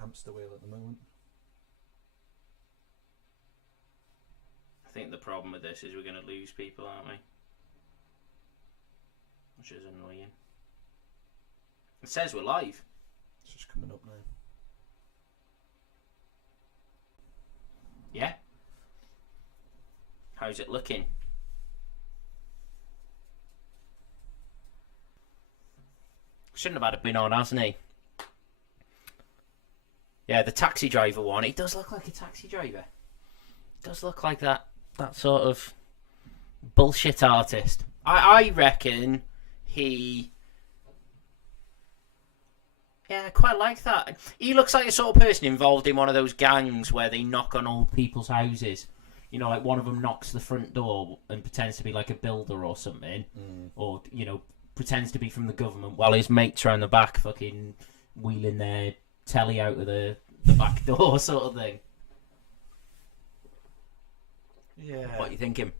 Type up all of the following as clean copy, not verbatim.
hamster wheel at the moment. I think the problem with this is we're going to lose people, aren't we? Which is annoying. It says we're live. It's just coming up now. Yeah. How's it looking? Shouldn't have had it been on, hasn't he? Yeah, the taxi driver one. He does look like a taxi driver. Does look like that sort of bullshit artist. I reckon he... Yeah, I quite like that. He looks like a sort of person involved in one of those gangs where they knock on old people's houses. You know, like one of them knocks the front door and pretends to be like a builder or something. Or, you know, pretends to be from the government while his mates are on the back fucking wheeling their telly out of the back door sort of thing. Yeah. What are you thinking?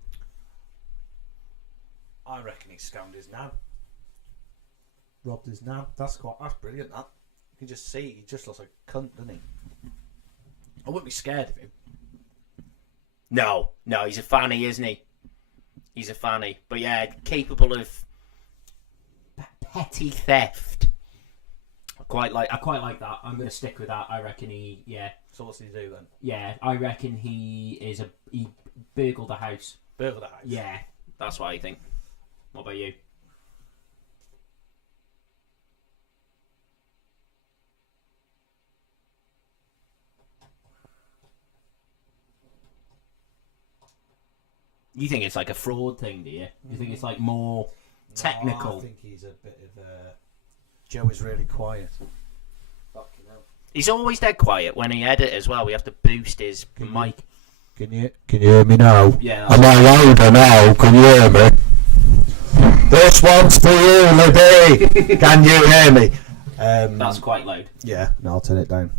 I reckon he scammed his nan. Robbed his nan. That's brilliant, that. You can just see he just looks like a cunt, doesn't he? I wouldn't be scared of him. No, he's a fanny, isn't he? He's a fanny. But yeah, capable of petty theft. I quite like that. I'm going to stick with that. I reckon yeah. So what's he do then? Yeah, I reckon he burgled a house. Burgled a house? Yeah, that's what I think. What about you? You think it's like a fraud thing, do you? You think it's like more technical? No, I think he's a bit of Joe is really quiet. Fucking hell. He's always dead quiet when he edits as well. We have to boost his mic. Can you hear me now? Yeah. Am I louder now? Can you hear me? This one's for you, Libby. Can you hear me? That's quite loud. Yeah. No, I'll turn it down.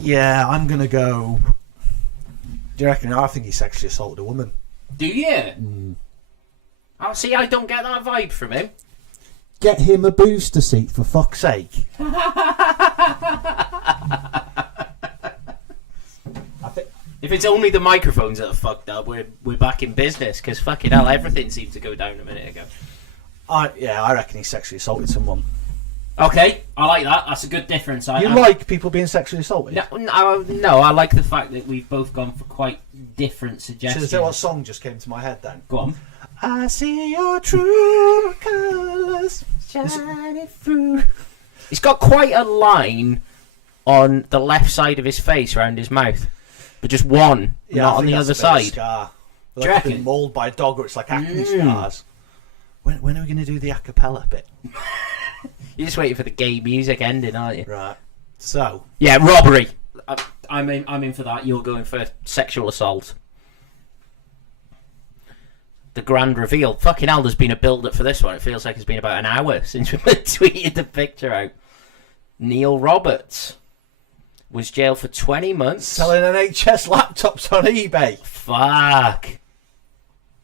Yeah, I'm gonna go. Do you reckon? I think he sexually assaulted a woman. Do you? Oh, see, I don't get that vibe from him. Get him a booster seat, for fuck's sake. If it's only the microphones that are fucked up, we're back in business, because fucking hell, everything seemed to go down a minute ago. I reckon he sexually assaulted someone. Okay, I like that. That's a good difference. You like people being sexually assaulted? No, I like the fact that we've both gone for quite different suggestions. So what song just came to my head then? Go on. I see your true colours shining through. He's got quite a line on the left side of his face, around his mouth, but just one, not on the other side. Scar. Do you reckon? Been mauled by a dog, or it's like acne scars. When are we going to do the a cappella bit? You're just waiting for the gay music ending, aren't you? Right. So. Yeah, robbery. I'm in for that. You're going for sexual assault. The grand reveal. Fucking hell, there's been a build-up for this one. It feels like it's been about an hour since we tweeted the picture out. Neil Roberts was jailed for 20 months. Selling NHS laptops on eBay. Fuck.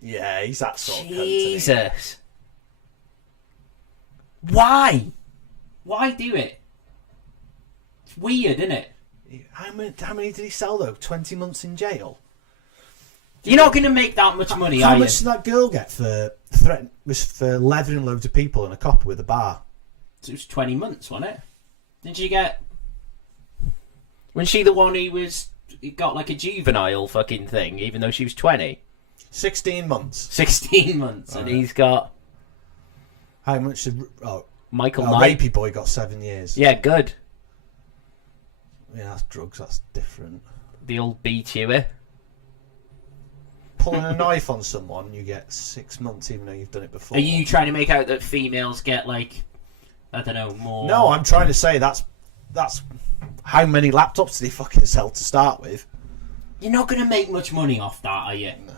Yeah, he's that sort of cunt, Jesus. Why? Why do it? It's weird, isn't it? How many did he sell, though? 20 months in jail? You're not going to make that much money, are you? How much did that girl get for leathering loads of people in a copper with a bar? It was 20 months, wasn't it? Did she get... Was she the one who got like a juvenile fucking thing, even though she was 20? 16 months. 16 months, and he's got... How much did... Michael Knight. Rapey Boy got 7 years. Yeah, good. Yeah, that's drugs, that's different. The old B-Tuer. Pulling a knife on someone, you get 6 months even though you've done it before. Are you trying to make out that females get, like, I don't know, more... No, I'm trying to say that's how many laptops did he fucking sell to start with? You're not going to make much money off that, are you? No.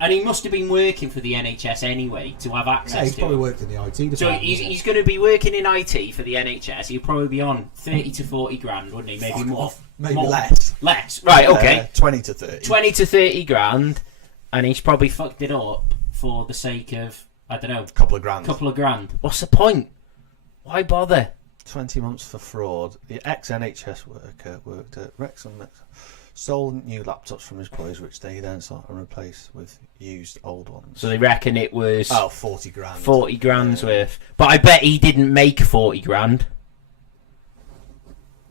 And he must have been working for the NHS anyway to have access to it. He's probably worked in the IT department. So he's going to be working in IT for the NHS. He'll probably be on 30 to 40 grand, wouldn't he? Maybe more. Maybe more. less. Less. Right, okay. 20 to 30. 20 to 30 grand, and he's probably fucked it up for the sake of, I don't know... Couple of grand. What's the point? Why bother? 20 months for fraud. The ex-NHS worker worked at Wrexham, stole new laptops from his employees, which they then sought and replaced with used old ones. So they reckon it was 40 grand. 40 grand's worth. But I bet he didn't make 40 grand.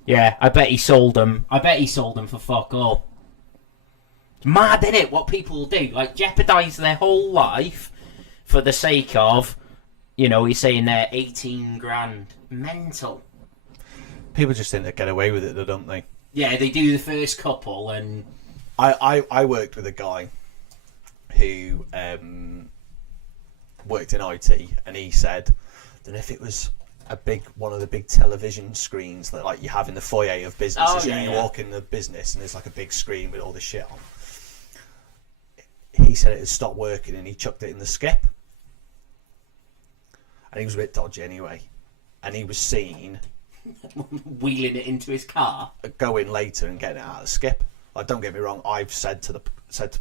Yeah, I bet he sold them. I bet he sold them for fuck all. It's mad, isn't it? What people do, like jeopardise their whole life for the sake of, you know, he's saying they're 18 grand. Mental. People just think they get away with it, though, don't they? Yeah, they do the first couple, and I worked with a guy who worked in IT, and he said that if it was one of the big television screens that like you have in the foyer of businesses, you walk in the business and there's like a big screen with all this shit on. He said it had stopped working and he chucked it in the skip, and he was a bit dodgy anyway, and he was seen wheeling it into his car, going later and getting it out of the skip. Like, don't get me wrong, I've said to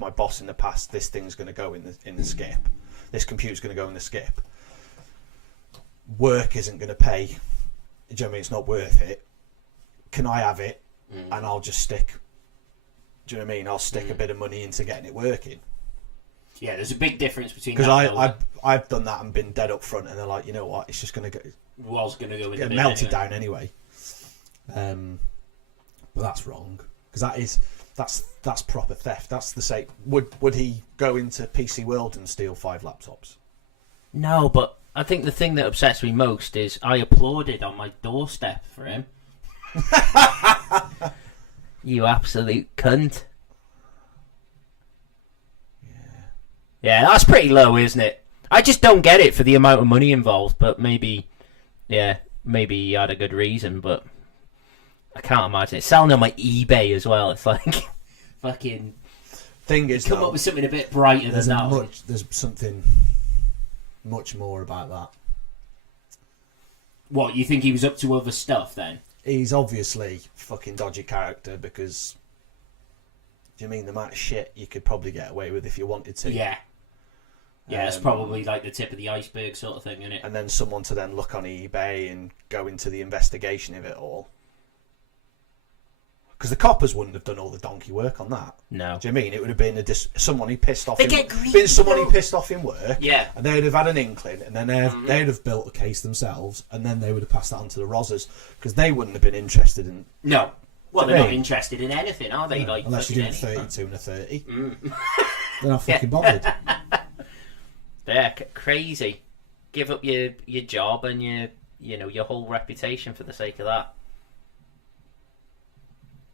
my boss in the past, this thing's going to go in the skip. This computer's going to go in the skip. Work isn't going to pay. Do you know what I mean? It's not worth it. Can I have it? And I'll just stick. Do you know what I mean? I'll stick a bit of money into getting it working. Yeah, there's a big difference between because I've done that and been dead up front, and they're like, you know what? It's just going to go. Was going to go in. It melted down anyway. But that's wrong, because that's proper theft. That's the same. Would he go into PC World and steal 5 laptops? No, but I think the thing that upsets me most is I applauded on my doorstep for him. You absolute cunt. Yeah, that's pretty low, isn't it? I just don't get it for the amount of money involved, but maybe he had a good reason, but I can't imagine it. Selling on my eBay as well, it's like, fucking... Thing is, come up with something a bit brighter than that. There's something much more about that. What, you think he was up to other stuff then? He's obviously fucking dodgy character, because... Do you mean the amount of shit you could probably get away with if you wanted to? Yeah. Yeah, it's probably like the tip of the iceberg sort of thing, isn't it? And then someone to then look on eBay and go into the investigation of it all. Because the coppers wouldn't have done all the donkey work on that. No. Do you mean it would have been someone he pissed off? They get greedy, someone he pissed off in work. Yeah. And they'd have had an inkling, and then they'd have built a case themselves, and then they would have passed that on to the Rozzers, because they wouldn't have been interested in. No. Well, they're not interested in anything, are they? No, like unless you're doing 32 and a 30. They're not fucking bothered. They're crazy. Give up your job and your whole reputation for the sake of that.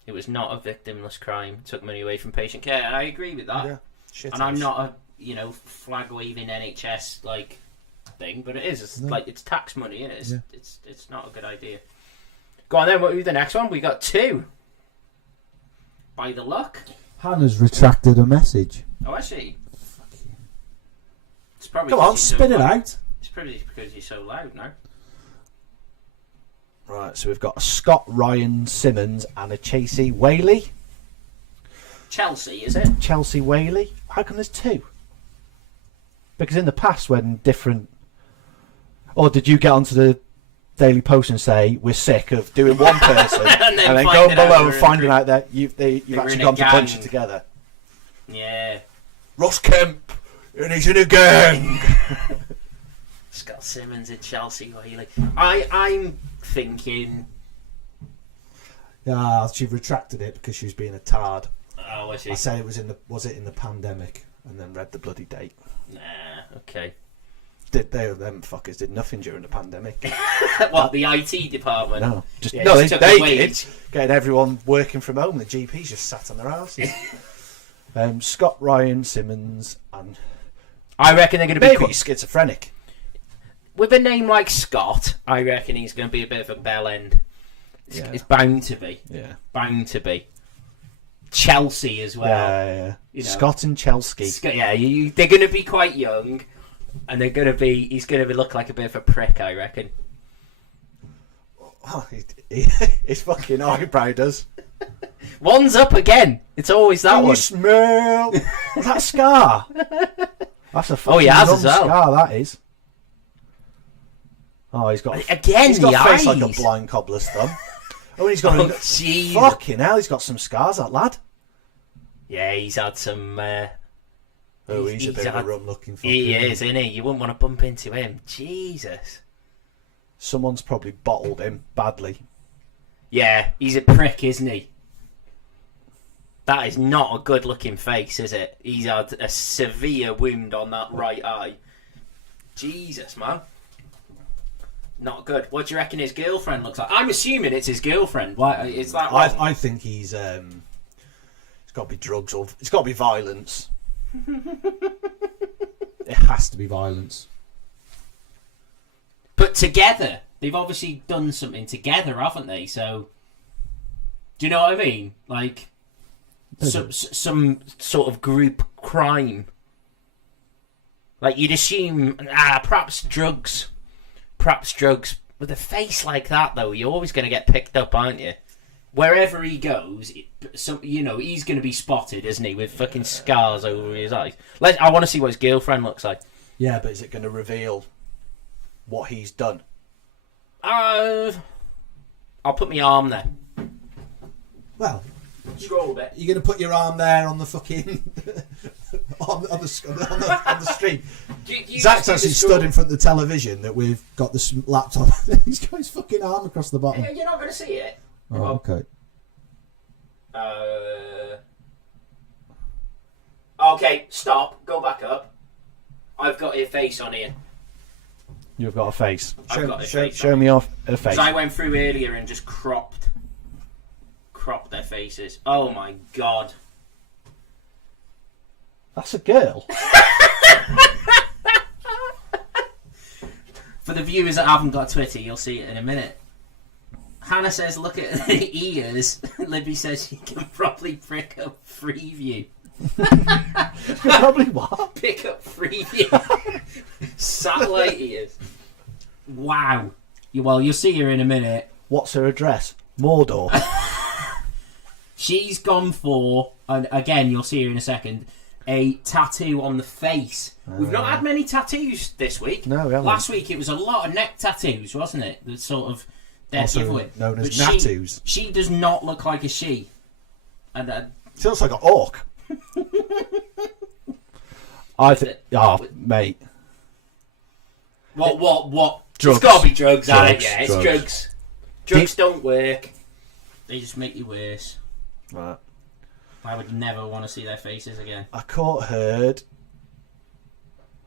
It was not a victimless crime. Took money away from patient care, and I agree with that. Yeah, shit. And I'm not a flag waving NHS like thing, but it is. It's like it's tax money, isn't it? It's not a good idea. Go on then. What was the next one? We got 2. By the luck. Hannah's retracted a message. Oh, I see. It's probably Come on, spit it out. It's probably because you're so loud now. Right, so we've got a Scott Ryan Simmons and a Chelsea Whaley. Chelsea, is it? Chelsea Whaley. How come there's 2? Because in the past, when different... Or did you get onto the Daily Post and say, we're sick of doing one person and then going below and finding out that you've actually gone to bunch it together? Yeah. Ross Kemp, and he's in a gang. Scott Simmons in Chelsea Whaley. I'm thinking... Yeah, she retracted it because she was being a tard. Oh, I see. I said it was in the pandemic, and then read the bloody date. Nah, okay. Them fuckers did nothing during the pandemic. What, the IT department? No, just yeah, no. They did, getting everyone working from home. The GPs just sat on their asses. Scott Ryan Simmons, and I reckon they're going to be maybe schizophrenic. With a name like Scott, I reckon he's going to be a bit of a bell end. It's bound to be. Yeah, bound to be. Chelsea as well. Yeah. You know, Scott and Chelsea. They're going to be quite young. And he's going to look like a bit of a prick, I reckon. Oh, his fucking eyebrow does. One's up again. It's always that Can one. You smell that scar? That's a fucking he has as well. scar, that is. Oh, he's got again. He's got the a face eyes. like a blind cobbler's thumb. Oh, and he's got jeez. fucking hell. He's got some scars, that lad. Yeah, he's had some. He's a bit of a rum-looking fucker. He is, isn't he? You wouldn't want to bump into him. Jesus. Someone's probably bottled him badly. Yeah, he's a prick, isn't he? That is not a good-looking face, is it? He's had a severe wound on that right eye. Jesus, man. Not good. What do you reckon his girlfriend looks like? I'm assuming it's his girlfriend. Why is that wrong? I think he's it's got to be drugs or it's got to be violence. It has to be violence. But together, they've obviously done something together, haven't they? So, do you know what I mean? Like some sort of group crime. Like you'd assume, perhaps drugs. With a face like that, though, you're always going to get picked up, aren't you? Wherever he goes, he's going to be spotted, isn't he? With fucking scars over his eyes. I want to see what his girlfriend looks like. Yeah, but is it going to reveal what he's done? I'll put my arm there. Well, Scroll a bit. you're going to put your arm there on the fucking on the street. Zach's actually stood in front of the television that we've got this laptop. He's got his fucking arm across the bottom. You're not going to see it. Oh, okay. Okay, stop. Go back up. I've got your face on here. You've got a face. I've got a face. Show me off a face. So I went through earlier and just cropped their faces. Oh my god. That's a girl. For the viewers that haven't got Twitter, you'll see it in a minute. Hannah says, look at the ears. Libby says she can probably pick up Freeview. Probably what? Pick up Freeview. Satellite ears. Wow. Well, you'll see her in a minute. What's her address? Mordor. She's gone for, and again, you'll see her in a second, a tattoo on the face. We've not had many tattoos this week. No, we haven't. Last week it was a lot of neck tattoos, wasn't it? The sort of their Also giveaway. known as But nattoos. She does not look like a she. And She looks like an orc. I think. Oh, mate. what? Drugs. It's got to be drugs, Drugs, ain't it? Yeah, it's drugs. Drugs don't work. They just make you worse. Right. I would never want to see their faces again. I heard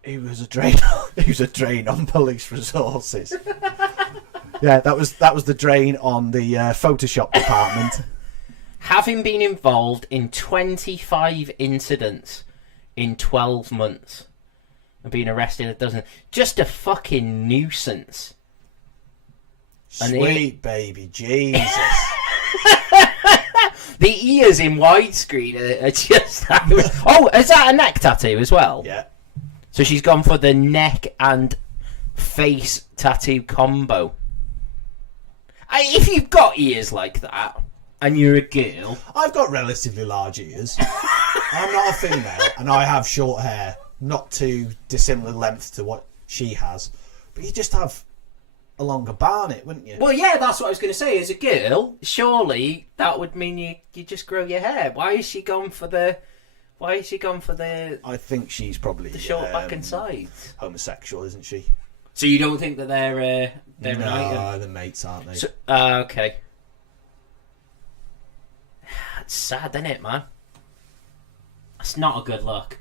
he was a drain. He was a drain on police resources. Yeah, that was the drain on the Photoshop department. Having been involved in 25 incidents in 12 months and being arrested a dozen, just a fucking nuisance. Sweet baby Jesus. The ears in widescreen are just... Oh, is that a neck tattoo as well? Yeah. So she's gone for the neck and face tattoo combo. If you've got ears like that and you're a girl... I've got relatively large ears. I'm not a female and I have short hair. Not too dissimilar length to what she has. But you just have a longer barnet, wouldn't you? Well, yeah, that's what I was going to say. As a girl, surely that would mean you just grow your hair. Why is she gone for the... I think she's probably the short back and sides? homosexual, isn't she? So you don't think that they're related? No, they're mates, aren't they? So, okay. It's sad, isn't it, man? That's not a good look.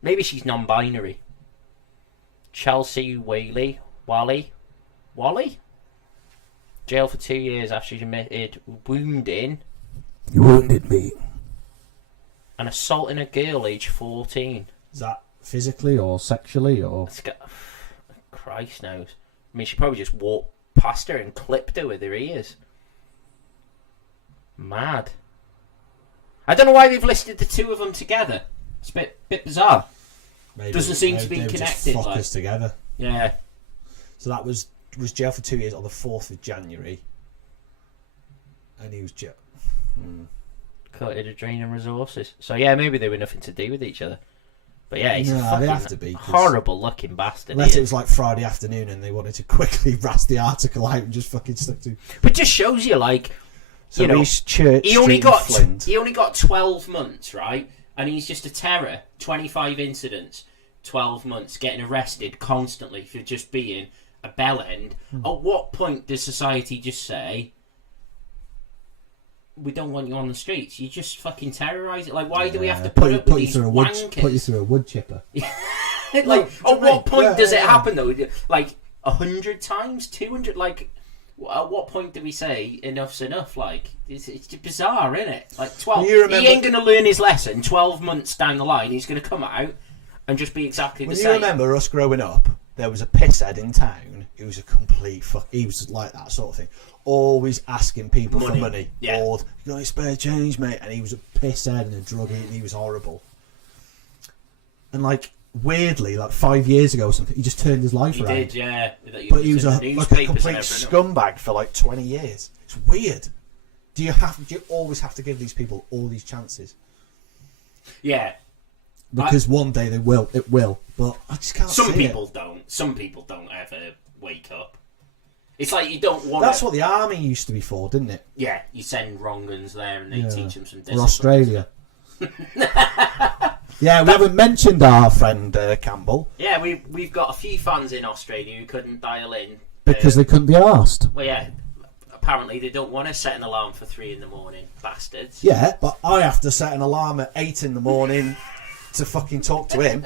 Maybe she's non-binary. Chelsea Wally? Jail for 2 years after she admitted wounding You wounded me. and assaulting a girl aged 14. Is that physically or sexually or? It's got, Christ knows. I mean, she probably just walked past her and clipped her with her ears. Mad. I don't know why they've listed the two of them together. It's a bit bizarre. Maybe, Doesn't seem to be they were connected, Just like. fuckers together. Yeah. So that was jail for 2 years on the 4th of January, and he was jail. Cutted a drain and resources. So yeah, maybe they were nothing to do with each other. But yeah, he's No, a they fucking have to be, 'cause horrible looking bastard. Unless he it is. was like Friday afternoon and they wanted to quickly rasp the article out and just fucking stick to. But just shows you, like, So you know, Reece Church he only Street got Flint. he only got 12 months, right? And he's just a terror. 25 incidents, 12 months, getting arrested constantly for just being a bellend. At what point does society just say, we don't want you on the streets? You just fucking terrorise it. Like, why do we have to put up with these wankers? Put you through a wood chipper. Like, at what point does it yeah. happen though? Like 100 times, 200? Like, at what point do we say enough's enough? Like, it's bizarre, isn't it? Like 12. You remember- He ain't gonna learn his lesson. 12 months down the line, he's gonna come out and just be exactly the When same. you remember us growing up, there was a pisshead in town who was a complete fuck. He was like that sort of thing. Always asking people for money. Yeah. Or, you got any spare change, mate? And he was a pisshead and a druggie and he was horrible. And like, weirdly, like 5 years ago or something, he just turned his life He around. did, yeah. But he was in like the a newspapers complete and everything. scumbag for like 20 years. It's weird. Do you always have to give these people all these chances? Yeah. Because one day it will. But I just can't Some see people it. don't. Some people don't ever wake up. It's like you don't want That's what the army used to be for, didn't it? Yeah, you send wrong uns there and they teach them some discipline. Or Australia. Yeah, we haven't mentioned our friend Campbell. Yeah, we've got a few fans in Australia who couldn't dial in. Because they couldn't be asked. Well, yeah, apparently they don't want to set an alarm for 3 in the morning, bastards. Yeah, but I have to set an alarm at 8 in the morning to fucking talk to him.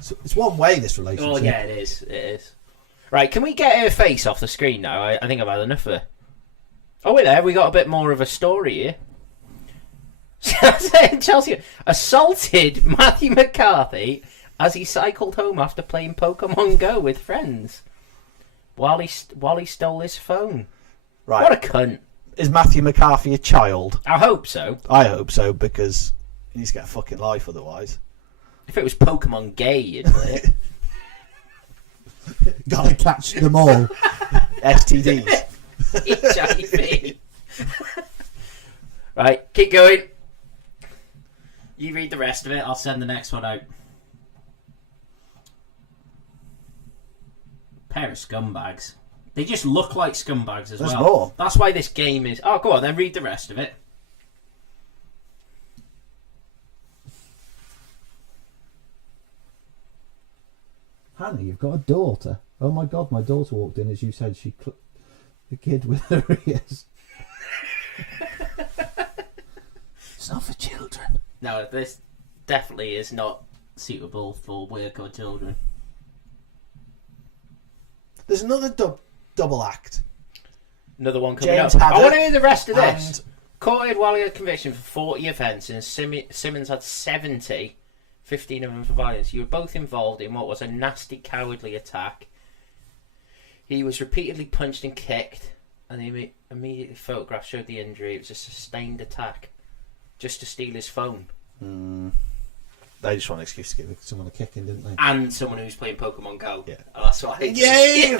So it's one way, this relationship. Oh, yeah, it is. It is. Right, can we get her face off the screen now? I think I've had enough of her. Oh, wait there, we got a bit more of a story here. Chelsea assaulted Matthew McCarthy as he cycled home after playing Pokemon Go with friends while he stole his phone. Right. What a cunt. Is Matthew McCarthy a child? I hope so. I hope so, because he needs to get a fucking life otherwise. If it was Pokemon Gay, you'd play it. Gotta catch them all. STDs. HIV. Right, keep going. You read the rest of it, I'll send the next one out. Pair of scumbags. They just look like scumbags as There's well. more. That's why this game is... Oh, go on, then read the rest of it. Hannah, you've got a daughter. Oh my god, my daughter walked in as you said she clipped the kid with her ears. It's not for children. No, this definitely is not suitable for work or children. There's another double act. Another one coming James up. I Haddock want to hear the rest of this. and- Courted while he had conviction for 40 offences, Simmons had 70, 15 of them for violence. You were both involved in what was a nasty, cowardly attack. He was repeatedly punched and kicked, and the immediately photographs showed the injury. It was a sustained attack, just to steal his phone. They just want an excuse to give Give someone a kicking, didn't they? And someone who's playing Pokemon Go. Yeah. And that's why. Yay!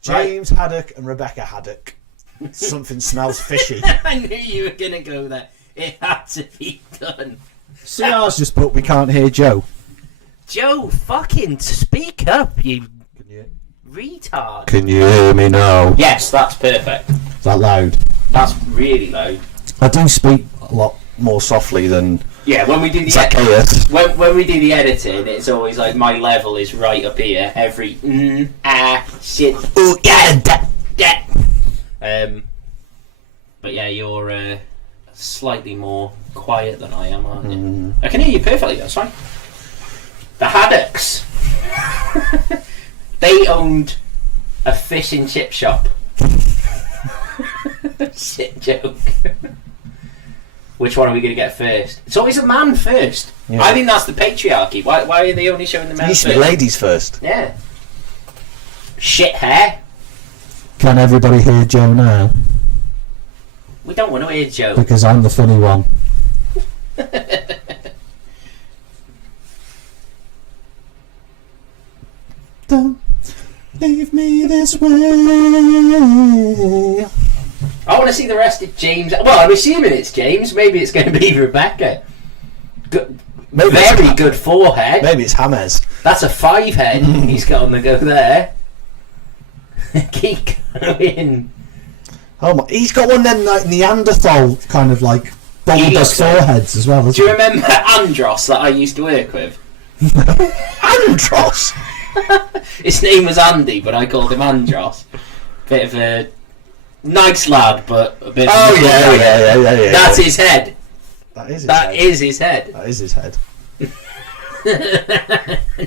James Haddock and Rebecca Haddock. Something smells fishy. I knew you were going to go there. It had to be done. CR's just put we can't hear Joe. Joe, fucking speak up, you Can you, retard. Can you hear me now? Yes, that's perfect. is that loud? That's really loud. I do speak a lot more softly than Yeah, when we do the Zacchaeus. when we do the editing, it's always like my level is right up here. Every shit, yeah. But yeah, you're slightly more quiet than I am, aren't you? I can hear you perfectly. That's fine. The Haddocks. They owned a fish and chip shop. Shit joke. Which one are we going to get first? It's always a man first. Yeah. I think that's the patriarchy. Why are they only showing the men It used to first? be ladies first. Yeah. Shit hair. Can everybody hear Joe now? We don't want to hear Joe. Because I'm the funny one. Don't leave me this way. I want to see the rest of James. Well, I'm assuming it's James. Maybe it's going to be Rebecca. Maybe Very good forehead. Maybe it's James. That's a 5 head he's got on the go there. Keep going. Oh my! He's got one of them like Neanderthal kind of like bulbous looks like- foreheads as well. Do you remember Andros that I used to work with? Andros? His name was Andy, but I called him Andros. Bit of a nice lad, but a bit. Oh of a yeah. That's his head. That is his That head. is his head. That is his head.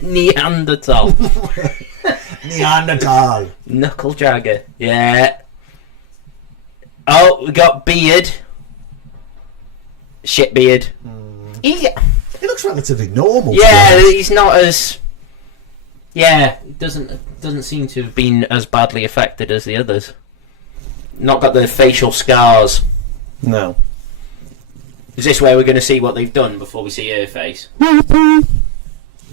Neanderthal. Neanderthal. Knuckle dragger. Yeah. Oh, we got beard. Shit beard. He, He looks relatively normal. yeah, he's not as. Yeah, it doesn't seem to have been as badly affected as the others. Not got the facial scars. No. Is this where we're going to see what they've done before we see her face?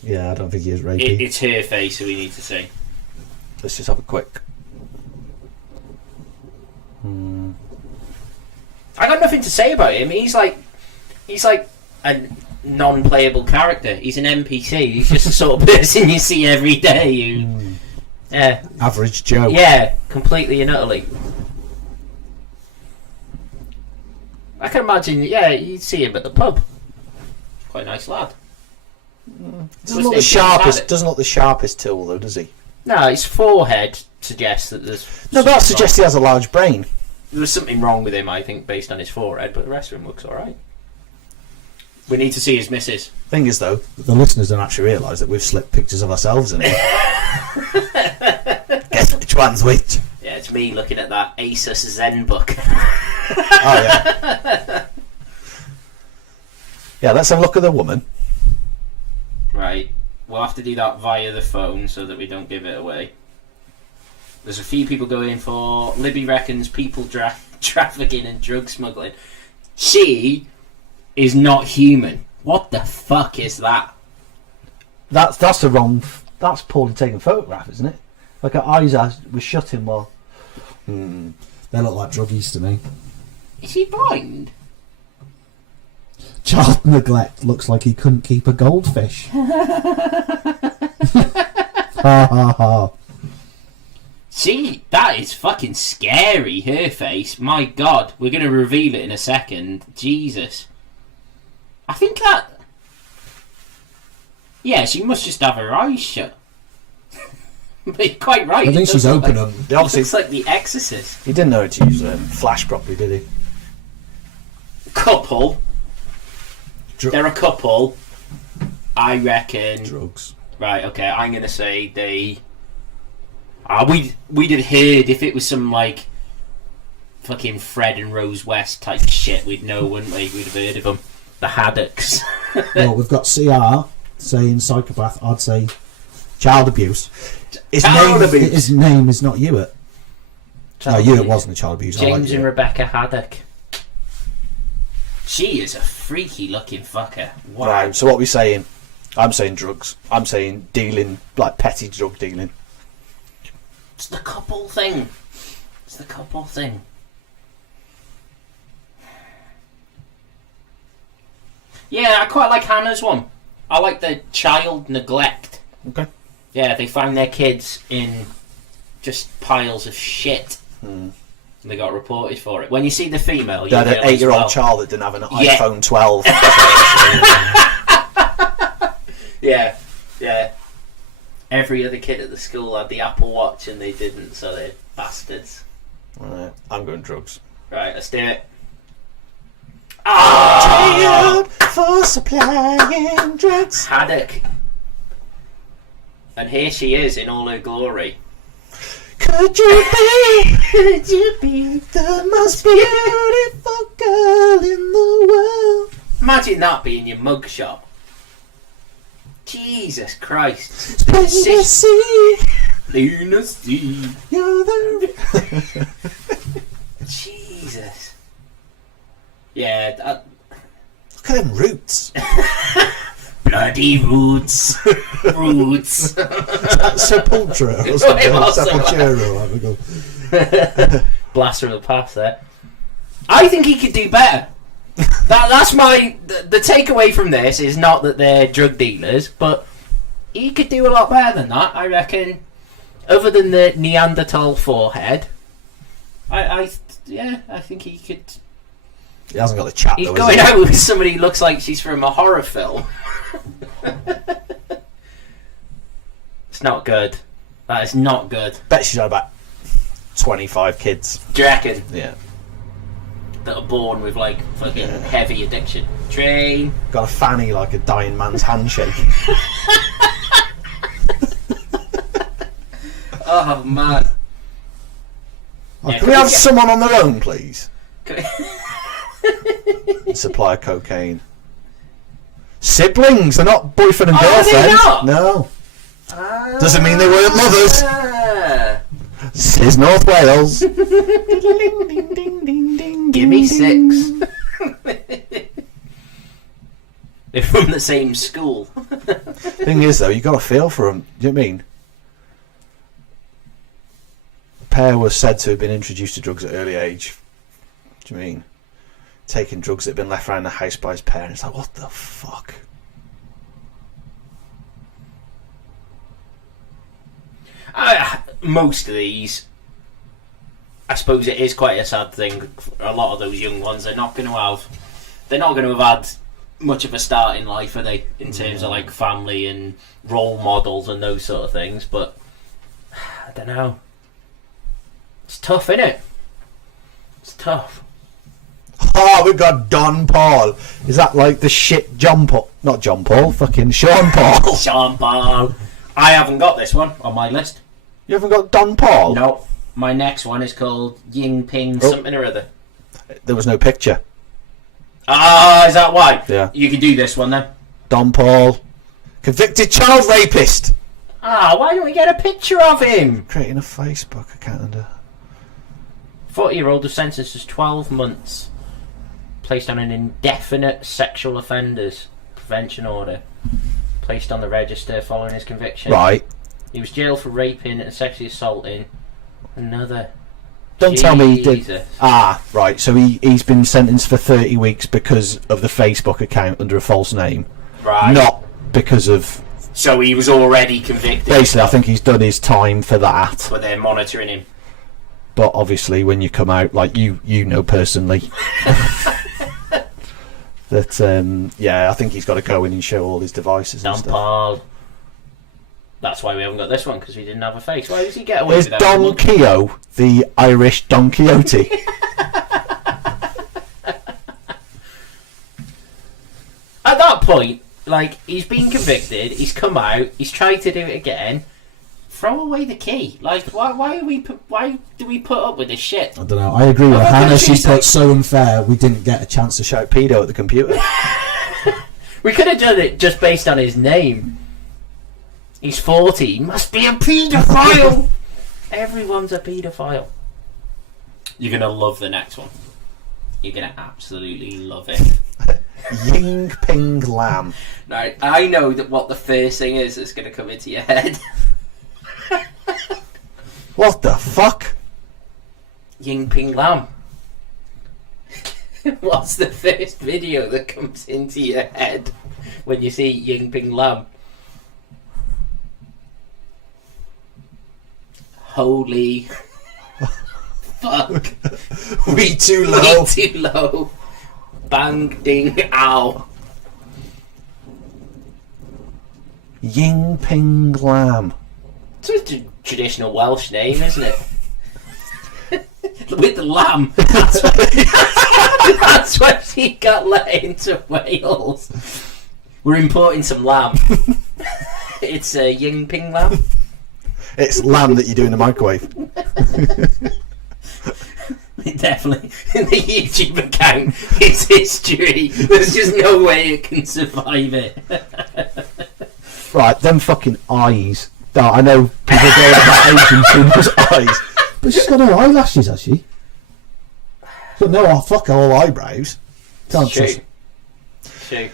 Yeah, I don't think he is rapey. It's her face that we need to see. Let's just have a quick. I got nothing to say about him. He's like a non-playable character. He's an NPC. He's just the sort of person you see every day. Yeah, Average Joe. yeah, completely and utterly. I can imagine. Yeah, you'd see him at the pub. Quite a nice lad. Doesn't look the sharpest. Doesn't look the sharpest tool though, does he? No, his forehead suggests that there's. No, that something suggests he has a large brain. wrong. There's something wrong with him, I think, based on his forehead, but the rest of him looks all right. We need to see his missus. Thing is, though, the listeners don't actually realise that we've slipped pictures of ourselves in it. Guess which one's which? Yeah, it's me looking at that Asus Zen book. Oh yeah. Yeah, let's have a look at the woman. Right, we'll have to do that via the phone so that we don't give it away. There's a few people going for Libby reckons people trafficking and drug smuggling. She is not human. What the fuck is that? That's the wrong. That's poorly taken photograph, isn't it? Like her eyes were shut in while. They look like druggies to me. Is he blind? Child neglect looks like he couldn't keep a goldfish. Ha ha ha. See, that is fucking scary, her face. My god, we're going to reveal it in a second. Jesus. I think that... Yeah, she must just have her eyes shut. But you're quite right. I think she's open them. It looks like The Exorcist. He didn't know how to use flash properly, did he? Couple. They're a couple. I reckon... Drugs. Right, okay, I'm going to say they... we'd have heard if it was some, like, fucking Fred and Rose West type shit, we'd know, wouldn't we? We'd have heard of them. The Haddocks. Well, we've got CR saying psychopath. I'd say child abuse. His name is not Hewitt. No, Hewitt wasn't a child abuse. James and Rebecca Haddock. She is a freaky looking fucker. Wow. Right. So what are we saying? I'm saying drugs. I'm saying dealing, like petty drug dealing. It's the couple thing. It's the couple thing. Yeah, I quite like Hannah's one. I like the child neglect. Okay. Yeah, they find their kids in just piles of shit. And they got reported for it. When you see the female, you They had an realise, 8-year-old well, child that didn't have an Yeah. iPhone 12. Yeah, yeah. Every other kid at the school had the Apple Watch and they didn't, so they're bastards. Right, I'm going drugs. Right, let's do it. Ah! For supplying drugs. Haddock. And here she is in all her glory. Could you be the most beautiful girl in the world? Imagine that being your mugshot. Jesus Christ. Plain to see, Plain to see. you're the... Jesus. Yeah, that... Look at them roots. Bloody roots. Roots. Sepultura or It something. was Sepultura, I would go. Blast from the past there. I think he could do better. That's the takeaway from this is not that they're drug dealers, but he could do a lot better than that, I reckon. Other than the Neanderthal forehead, I think he could. He hasn't got the chat. He's though, going is he? out with somebody who looks like she's from a horror film. It's not good. That is not good. Bet she's had about 25 kids. Do you reckon? Yeah. That are born with like fucking heavy addiction. Train. Got a fanny like a dying man's handshake. Oh man. Can we have someone on their own, please? Can Supply of cocaine. Siblings, they're not boyfriend and Oh, are they girlfriend. not? No. Doesn't mean they weren't lovers. Ah. This is North Wales. Give me 6. They're from the same school. Thing is, though, you got to feel for them. Do you know what I mean? The pair was said to have been introduced to drugs at an early age. Do you mean? Taking drugs that had been left around the house by his parents. Like, what the fuck? Most of these, I suppose it is quite a sad thing. A lot of those young ones, they're not going to have had much of a start in life, are they? In terms of like family and role models and those sort of things. But I don't know. It's tough, isn't it? It's tough. Oh, we've got Don Paul. Is that like the shit John Paul? Not John Paul, fucking Sean Paul. Sean Paul. I haven't got this one on my list. You haven't got Don Paul? No. My next one is called Ying Ping something or other. There was no picture. Ah, is that why? Yeah. You can do this one then. Don Paul. Convicted child rapist. Ah, why don't we get a picture of him? Creating a Facebook account. 40-year-old was sentenced to 12 months. Placed on an indefinite sexual offenders prevention order. Placed on the register following his conviction. Right. He was jailed for raping and sexually assaulting another. Don't tell me he did. Jesus. Ah, right. So he's been sentenced for 30 weeks because of the Facebook account under a false name. Right. Not because of... So he was already convicted. Basically, I think he's done his time for that. But they're monitoring him. But obviously, when you come out, like you know personally, that I think he's got to go in and show all his devices and Don stuff. Paul. That's why we haven't got this one, because he didn't have a face. Why does he get away Is with that? Don Quixote the Irish Don Quixote? At that point, like, he's been convicted, he's come out, he's tried to do it again. Throw away the key. Like, why do we put up with this shit? I don't know. I agree with Other Hannah. countries, She's like- so unfair. We didn't get a chance to shout pedo at the computer. We could have done it just based on his name. He's 40. He must be a paedophile. Everyone's a paedophile. You're gonna love the next one. You're gonna absolutely love it. Ying Ping Lam. Now, I know that what the first thing is that's gonna come into your head. What the fuck? Ying Ping Lam. What's the first video that comes into your head when you see Ying Ping Lam? Holy fuck. We too low. Way too low. Bang ding ow. Ying Ping Lam. It's a traditional Welsh name, isn't it? With the lamb. That's why she got let into Wales. We're importing some lamb. It's a Ying Ping Lam. It's lamb that you do in the microwave. Definitely. In the YouTube account, it's history. There's just no way it can survive it. Right, them fucking eyes. No, I know people go about Asian people's eyes, but she's got no eyelashes, has she? But no, oh, fuck all eyebrows. Can't trust. True.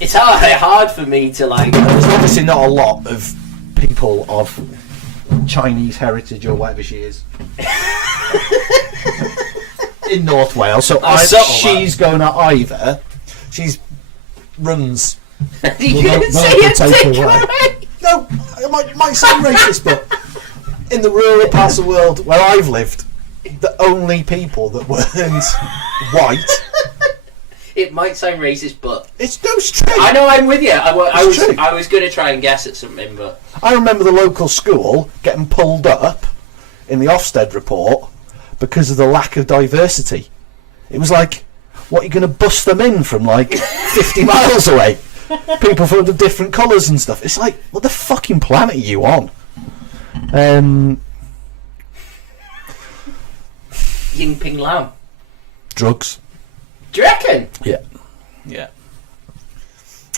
It's hard for me to like. There's obviously not a lot of people of Chinese heritage or whatever she is. in North Wales. So she's going to either. She's runs. You can say they'll it, take take away. away. No, it might sound racist, but in the rural parts of the world where I've lived, the only people that weren't white. It might sound racist, but It's no straight. I know, I'm with you. True. I was going to try and guess at something, but I remember the local school getting pulled up in the Ofsted report because of the lack of diversity. It was like, what, you're going to bust them in from like 50 miles away? People from the different colours and stuff. It's like, what the fucking planet are you on? Ying Ping Lam. Drugs. Do you reckon? Yeah.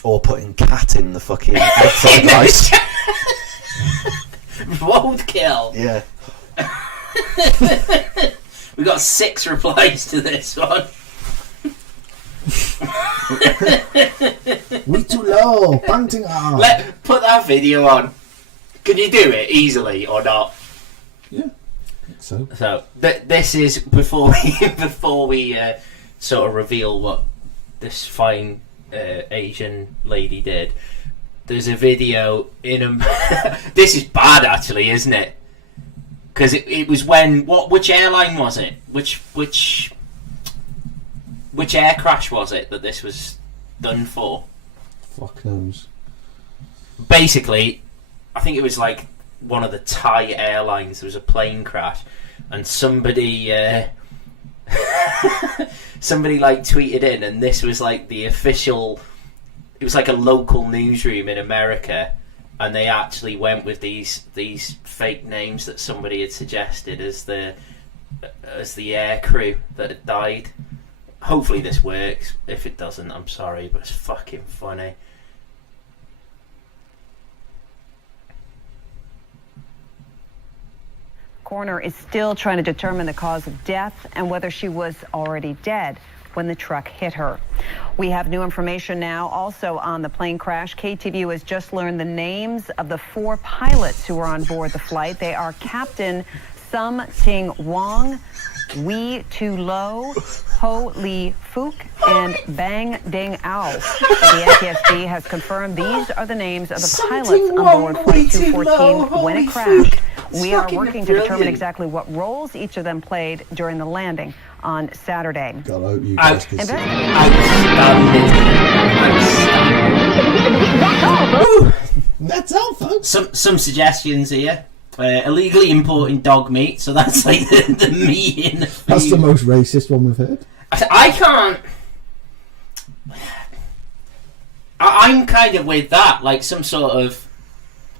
Or putting cat in the fucking egg fried rice. Roadkill. Yeah. We got 6 replies to this one. We too low. Panting on. Put that video on. Can you do it easily or not? Yeah. I think so. So this is before we sort of reveal what this fine Asian lady did. There's a video in this is bad actually, isn't it? Because it was when which airline was it? Which air crash was it that this was done for? Fuck knows. Basically, I think it was like one of the Thai airlines. There was a plane crash, and somebody like tweeted in, and this was like the official. It was like a local newsroom in America, and they actually went with these fake names that somebody had suggested as the air crew that had died. Hopefully this works. If it doesn't, I'm sorry, but it's fucking funny. Coroner is still trying to determine the cause of death and whether she was already dead when the truck hit her. We have new information now also on the plane crash. KTVU has just learned the names of the 4 pilots who were on board the flight. They are Captain Sum Ting Wong, Wee Tu Lo, Ho Lee Fook, and Bang Ding Ao. The NTSB has confirmed these are the names of the pilots on board Flight 214 when it crashed. We are working to determine exactly what roles each of them played during the landing on Saturday. God, I hope you guys can see. That's all, folks. Some suggestions here. Illegally importing dog meat, so that's like the meat in the food. That's the most racist one we've heard. I can't. I'm kind of with that, like some sort of.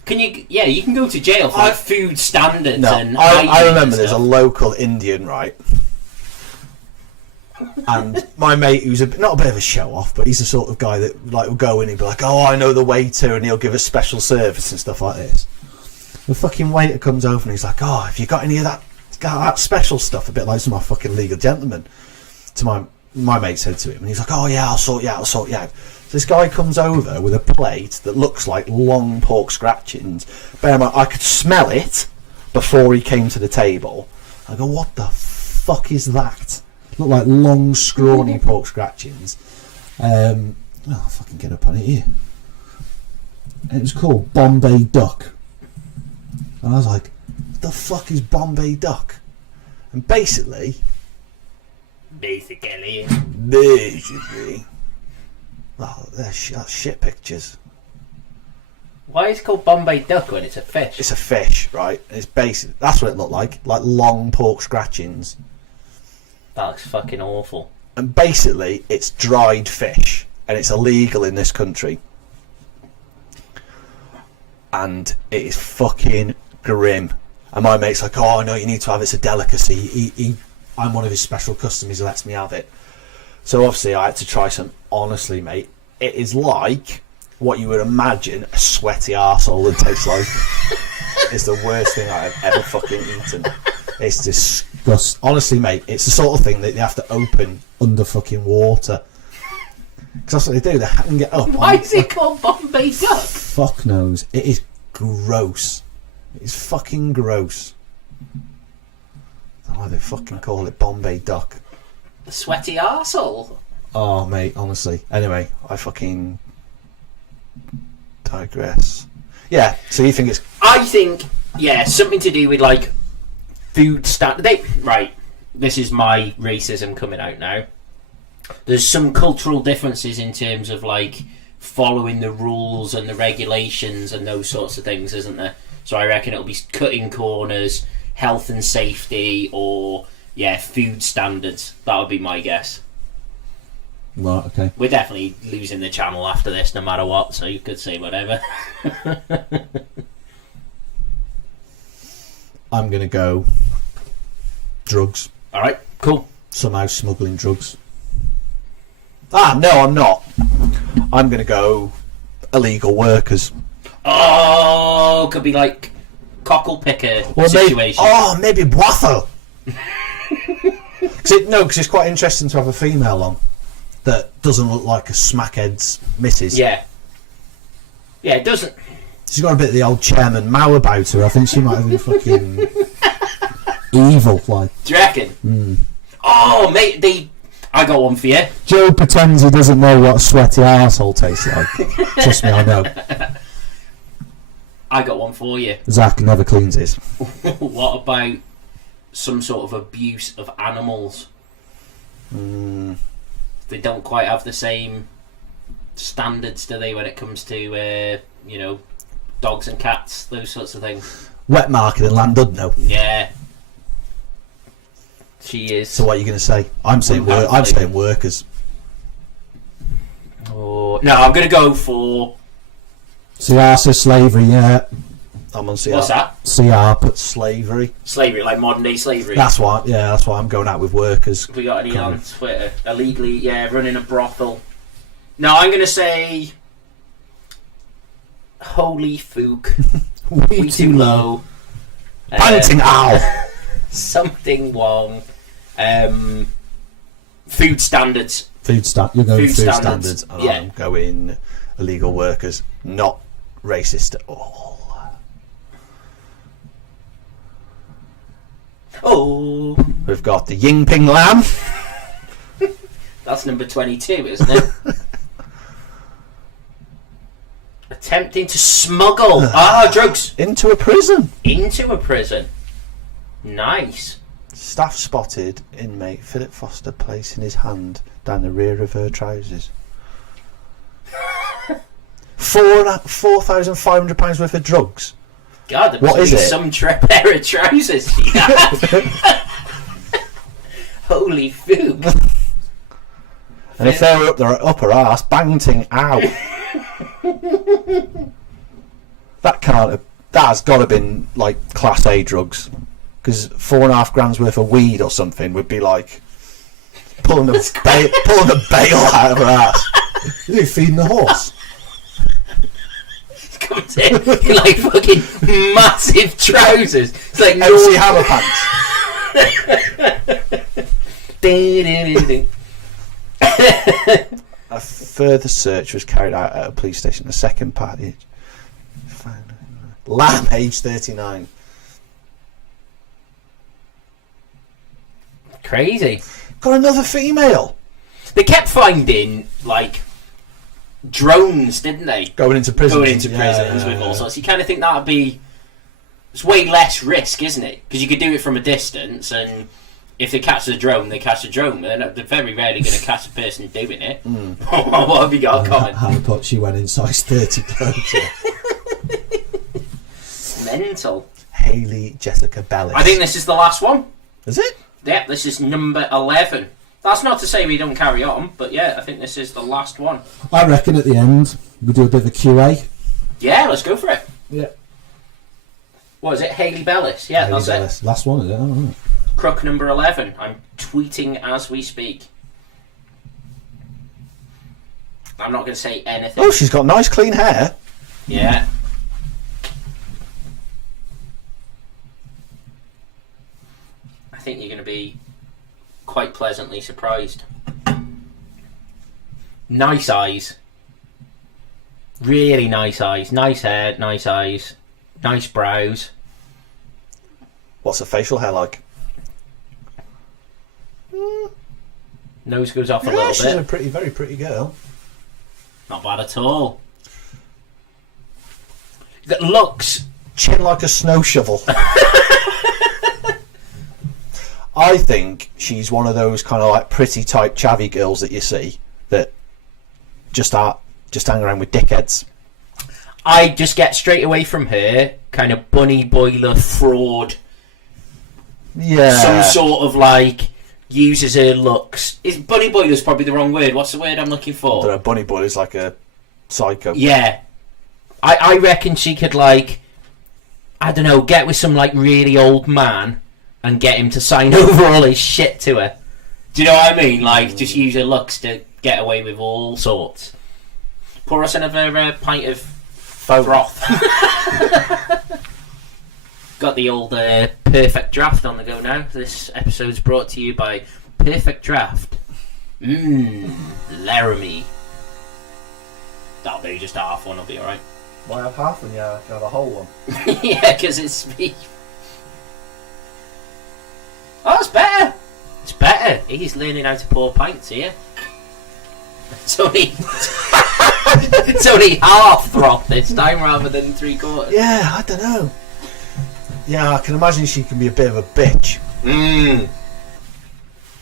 Can you? Yeah, you can go to jail for like food standards. No, and I remember there's a local Indian, right? And my mate, who's not a bit of a show off, but he's the sort of guy that like will go in and be like, "Oh, I know the waiter," and he'll give us special service and stuff like this. The fucking waiter comes over and he's like, "Oh, have you got any of that special stuff?" A bit like some of my fucking legal gentlemen. To my mate said to him, and he's like, "Oh yeah, I'll sort you out. So this guy comes over with a plate that looks like long pork scratchings. Bear in mind, I could smell it before he came to the table. I go, "What the fuck is that?" Look like long, scrawny pork scratchings. I'll fucking get up on it here. And it was called Bombay Duck. And I was like, what the fuck is Bombay Duck? And basically, well, that's shit pictures. Why is it called Bombay Duck when it's a fish? It's a fish, right? It's basically, that's what it looked like long pork scratchings. That looks fucking awful. And basically, it's dried fish, and it's illegal in this country. And it is fucking grim. And my mate's like, "Oh no, you need to have it. It's a delicacy. I'm one of his special customers. He lets me have it." So obviously, I had to try some. Honestly, mate, it is like what you would imagine a sweaty arsehole would taste like. It's the worst thing I've ever fucking eaten. It's disgusting. Honestly, mate, it's the sort of thing that you have to open under fucking water. Because that's what they do. They can get up. Why is it called Bombay Duck? Fuck knows. It is gross. It is fucking gross. I don't know why they fucking call it Bombay Duck. The sweaty arsehole. Oh, mate, honestly. Anyway, I fucking digress. Yeah, so you think it's... I think, yeah, something to do with, like, food standard. Right, this is my racism coming out now. There's some cultural differences in terms of, like, following the rules and the regulations and those sorts of things, isn't there? So I reckon it'll be cutting corners, health and safety, or, yeah, food standards. That would be my guess. Right, okay. We're definitely losing the channel after this, no matter what, so you could say whatever. I'm going to go drugs. Alright, cool. Somehow smuggling drugs. Ah, no, I'm not. I'm going to go illegal workers. Oh, could be like cockle picker situation. Maybe brothel. Because it's quite interesting to have a female on that doesn't look like a smackhead's missus. Yeah. Yeah, it doesn't. She's got a bit of the old Chairman Mao about her. I think she might have been fucking evil. Like. Do you reckon? Mm. Oh, mate, I got one for you. Joe pretends he doesn't know what a sweaty arsehole tastes like. Trust me, I know. I got one for you. Zach never cleans his. What about some sort of abuse of animals? They don't quite have the same standards, do they, when it comes to, dogs and cats, those sorts of things? Wet market in Llandudno. Yeah. She is. So what are you going to say? I'm saying workers. Oh, no, I'm going to go for... CR says slavery, yeah. I'm on CR. What's that? CR put slavery. Slavery, like modern day slavery. That's why I'm going out with workers. Have we got any on Twitter? Illegally, running a brothel. No, I'm going to say... Holy fook. Way too low. Panting ow. Something wrong. Food standards. You're going food standards. standards. And Yeah. I'm going illegal workers. Not racist at all. Oh. We've got the Ying Ping Lam. That's number 22, isn't it? Attempting to smuggle drugs Into a prison. into a prison. Nice. Staff spotted inmate Philip Foster placing his hand down the rear of her trousers. £4,500 worth of drugs. God, there What must is be it? some pair of trousers she had. Holy fook. And if they were up their upper arse, bangting out. That's got to been like class A drugs, because £4.5 worth of weed or something would be like pulling a bale out of her ass. You're feeding the horse. Comes in like fucking massive trousers. It's like MC Hammer pants. A further search was carried out at a police station. The second party, Lamb, age 39. Crazy. Got another female They kept finding like drones, didn't they? going into prisons. Going into prisons with all sorts. You kind of think that'd be... It's way less risk, isn't it? Because you could do it from a distance, and if they catch the drone, they catch the drone. They're very rarely going to catch a person doing it. What have you got a comment? Hannah put she went in size 30 clothes. Mental. Hayley Jessica Bellis. I think this is the last one. Is it? Yep, this is number 11. That's not to say we don't carry on, but yeah, I think this is the last one. I reckon at the end we do a bit of a QA. Yeah, let's go for it. Yeah. What is it? Hayley Bellis. Yeah, Hayley that's Bellis. Last one, is it? Oh, right. Crook number 11. I'm tweeting as we speak. I'm not going to say anything. Oh, she's got nice clean hair. Yeah. I think you're going to be quite pleasantly surprised. Nice eyes. Really nice eyes. Nice hair, nice eyes. Nice brows. What's her facial hair like? Nose goes off a Yeah, little she's bit. a very pretty girl. Not bad at all. That looks. Chin like a snow shovel. I think she's one of those kind of like pretty type chavvy girls that you see that just hang around with dickheads. I just get straight away from her kind of bunny boiler fraud. Yeah. Some sort of like uses her looks. Is bunny boiler's probably the wrong word? What's the word I'm looking I don't for? know, Bunny Boy is like a psycho. Yeah. I reckon she could like, I don't know, get with some like really old man and get him to sign over all his shit to her. Do you know what I mean? Like, just use her looks to get away with all sorts. Pour us another pint of broth. Got the old Perfect Draft on the go now. This episode's brought to you by Perfect Draft. Laramie. That'll do, just half one will be alright. Why have half when you can have a whole one? Yeah, because it's me. Oh, it's better. It's better. He's learning how to pour pints here. It's only it's only half froth this time rather than 3/4. Yeah, I don't know. Yeah, I can imagine she can be a bit of a bitch.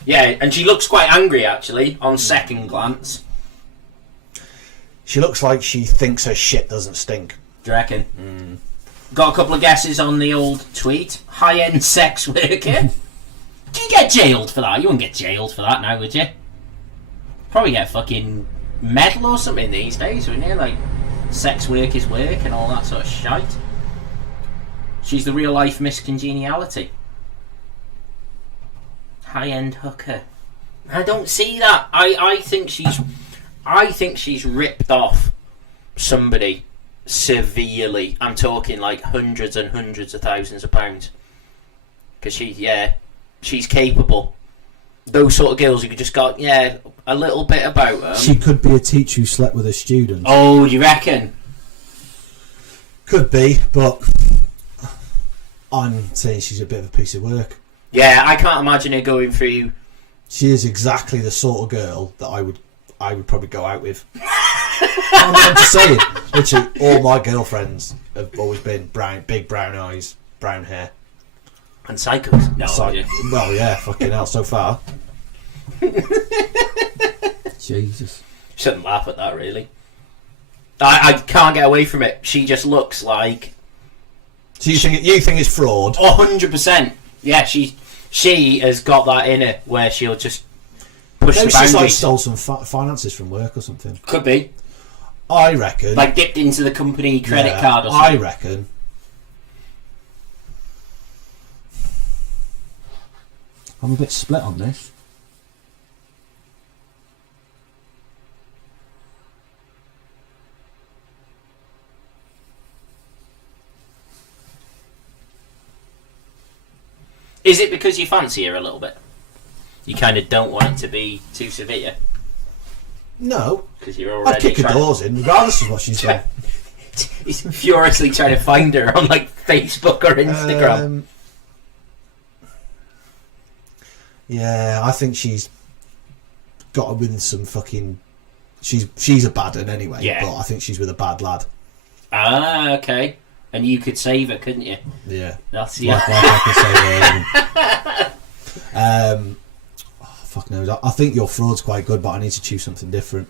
Yeah, and she looks quite angry actually on second glance. She looks like she thinks her shit doesn't stink. Do you reckon? Got a couple of guesses on the old tweet. High-end sex worker. Do you get jailed for that? You wouldn't get jailed for that now, would you? Probably get a fucking medal or something these days, wouldn't you? Like, sex work is work and all that sort of shite. She's the real-life Miss Congeniality. High-end hooker. I don't see that. I think she's ripped off somebody severely. I'm talking like hundreds and hundreds of thousands of pounds. Because she's capable. Those sort of girls who just got, a little bit about them. She could be a teacher who slept with a student. Oh, you reckon? Could be, but I'm saying she's a bit of a piece of work. Yeah, I can't imagine her going through. She is exactly the sort of girl that I would probably go out with. I'm just saying. Literally, all my girlfriends have always been brown, big brown eyes, brown hair. And psychos. No, Well, yeah, fucking hell, so far. Jesus. Shouldn't laugh at that, really. I can't get away from it. She just looks like. So you think it's fraud? 100%. Yeah, she has got that in her where she'll just push Maybe the she's like boundaries. stole some finances from work or something. Could be. I reckon. Like dipped into the company credit card or something. I reckon. I'm a bit split on this. Is it because you fancy her a little bit? You kind of don't want it to be too severe? No. Because you're I'd already kick her doors in, regardless of what she's done. He's furiously trying to find her on like Facebook or Instagram. Yeah, I think she's got her with some fucking. She's a bad one anyway. Yeah. But I think she's with a bad lad. Ah, okay. And you could save her, couldn't you? Yeah. That's Like I could say, fuck knows. I think your fraud's quite good, but I need to choose something different.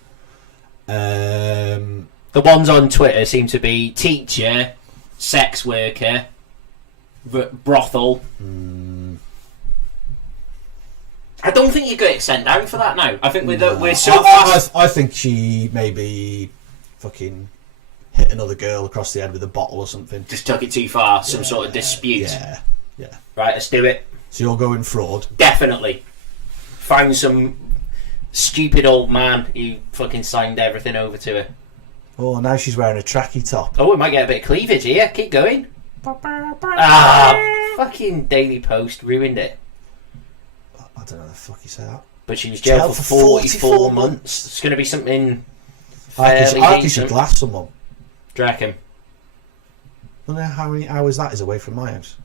The ones on Twitter seem to be teacher, sex worker, brothel. I don't think you're going to send down for that now. I think we're so fast. I think she maybe fucking hit another girl across the head with a bottle or something. Just took it too far. Some sort of dispute. Yeah. Right, let's do it. So you're going fraud? Definitely. Find some stupid old man who fucking signed everything over to her. Oh, now she's wearing a tracky top. Oh, we might get a bit of cleavage here. Keep going. Fucking Daily Post ruined it. I don't know how the fuck you say that. But she was jailed for 44 months. It's going to be something fairly I think she decent. glass someone. Do you reckon? I don't know how many hours that is away from my house.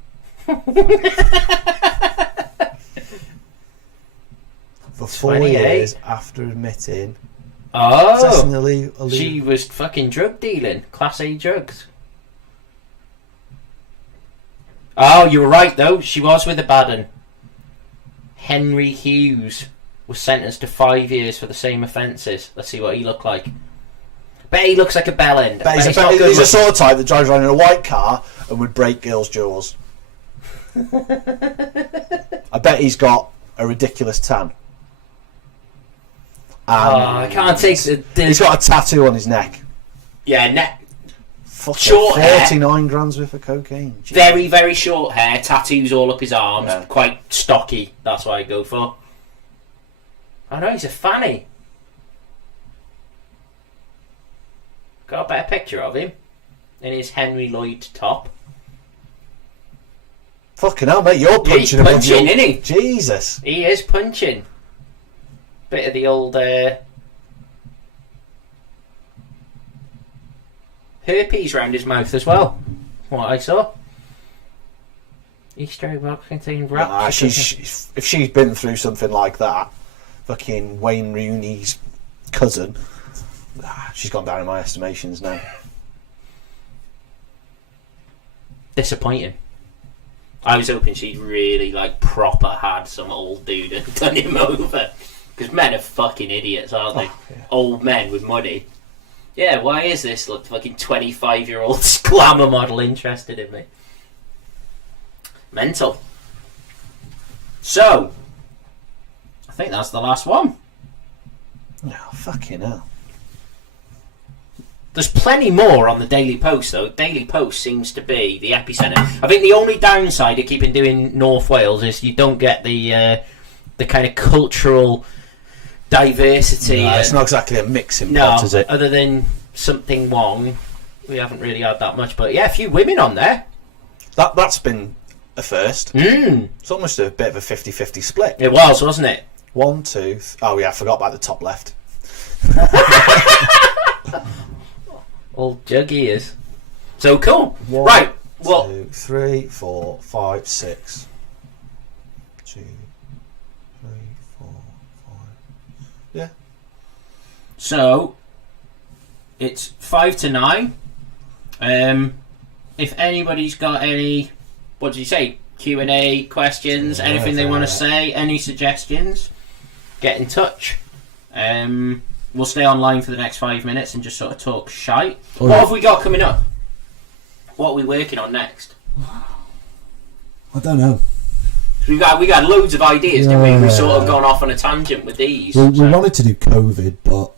for 4 28. years after admitting Oh, possessing illegal. she was fucking drug dealing, Class A drugs. Oh, you were right though. She was with a bad un. Henry Hughes was sentenced to 5 years for the same offences. Let's see what he looked like. Bet he looks like a bellend. But he's the sort of type that drives around in a white car and would break girls' jaws. I bet he's got a ridiculous tan. I can't take the... He's got a tattoo on his neck. Yeah, neck. Fucking Short hair. 49 grams worth of cocaine. Jeez. Very, very short hair, tattoos all up his arms, Yeah. quite stocky. That's what I go for. I know, he's a fanny. Got a better picture of him in his Henry Lloyd top. Fucking hell, mate, you're punching He's him. punching, isn't he? Jesus. He is punching. Bit of the old herpes round his mouth as well. What I saw. Easter egg box containing Nah, wraps. if she's been through something like that, fucking Wayne Rooney's cousin, she's gone down in my estimations now. Disappointing. I was hoping she'd really proper had some old dude and done him over. Because men are fucking idiots, aren't they? Oh, yeah. Old men with money. Yeah, why is this fucking 25-year-old glamour model interested in me? Mental. So, I think that's the last one. Oh, fucking hell. There's plenty more on the Daily Post, though. Daily Post seems to be the epicentre. I think the only downside of keeping doing North Wales is you don't get the kind of cultural diversity. No, it's not exactly a mixing pot, is it? Other than Something Wong, we haven't really had that much. But yeah, a few women on there. That's been a first. It's almost a bit of a 50-50 split. It was, wasn't it? 1, 2... Oh, yeah, I forgot about the top left. Old Juggy is. So cool. 1, Right. Well, 2, 3, 4, 5, 6. 2, 3, 4, 5. Yeah. so it's 5 to 9. If anybody's got any, what did you say? Q&A, questions, anything they want to say, any suggestions, get in touch. We'll stay online for the next 5 minutes and just sort of talk shite. Oh, What yeah. have we got coming up? What are we working on next? I don't know. We got loads of ideas, didn't we? Yeah. We've sort of gone off on a tangent with these. We so- wanted to do COVID, but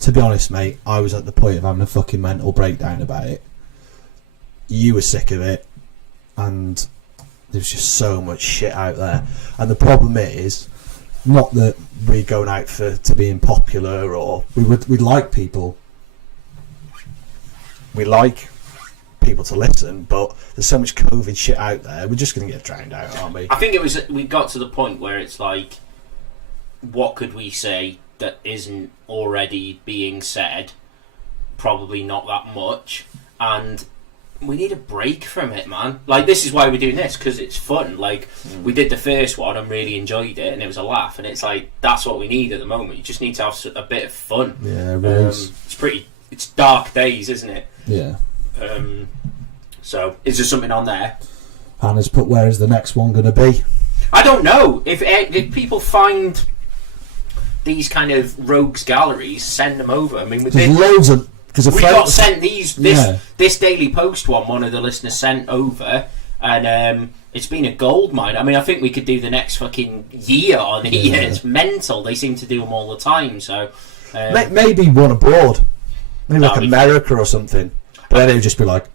to be honest, mate, I was at the point of having a fucking mental breakdown about it. You were sick of it, and there's just so much shit out there. And the problem is, not that we're going out to being popular, or we like people. We like people to listen, but there's so much COVID shit out there. We're just going to get drowned out, aren't we? I think we got to the point where it's like, what could we say that isn't already being said? Probably not that much, and we need a break from it, man. Like, this is why we're doing this, because it's fun. Like, we did the first one and really enjoyed it, and it was a laugh, and it's like, that's what we need at the moment. You just need to have a bit of fun. Yeah, it is. It's dark days, isn't it? Yeah. So, is there something on there? Hannah's put, where is the next one going to be? I don't know. If people find these kind of rogues galleries, send them over. I mean, There's loads of... we got sent this Daily Post one of the listeners sent over, and it's been a gold mine. I mean, I think we could do the next fucking year on it. Yeah. It's mental. They seem to do them all the time. So Maybe one abroad. Maybe like That'd be America or something. But then it would just be like,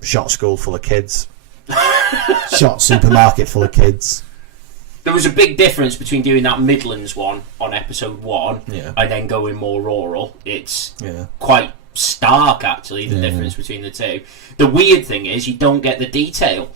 shot school full of kids. Shot supermarket full of kids. there was a big difference between doing that Midlands one on episode 1 Yeah. and then going more rural. It's Yeah. quite stark, actually, the Yeah. difference between the two. The weird thing is you don't get the detail.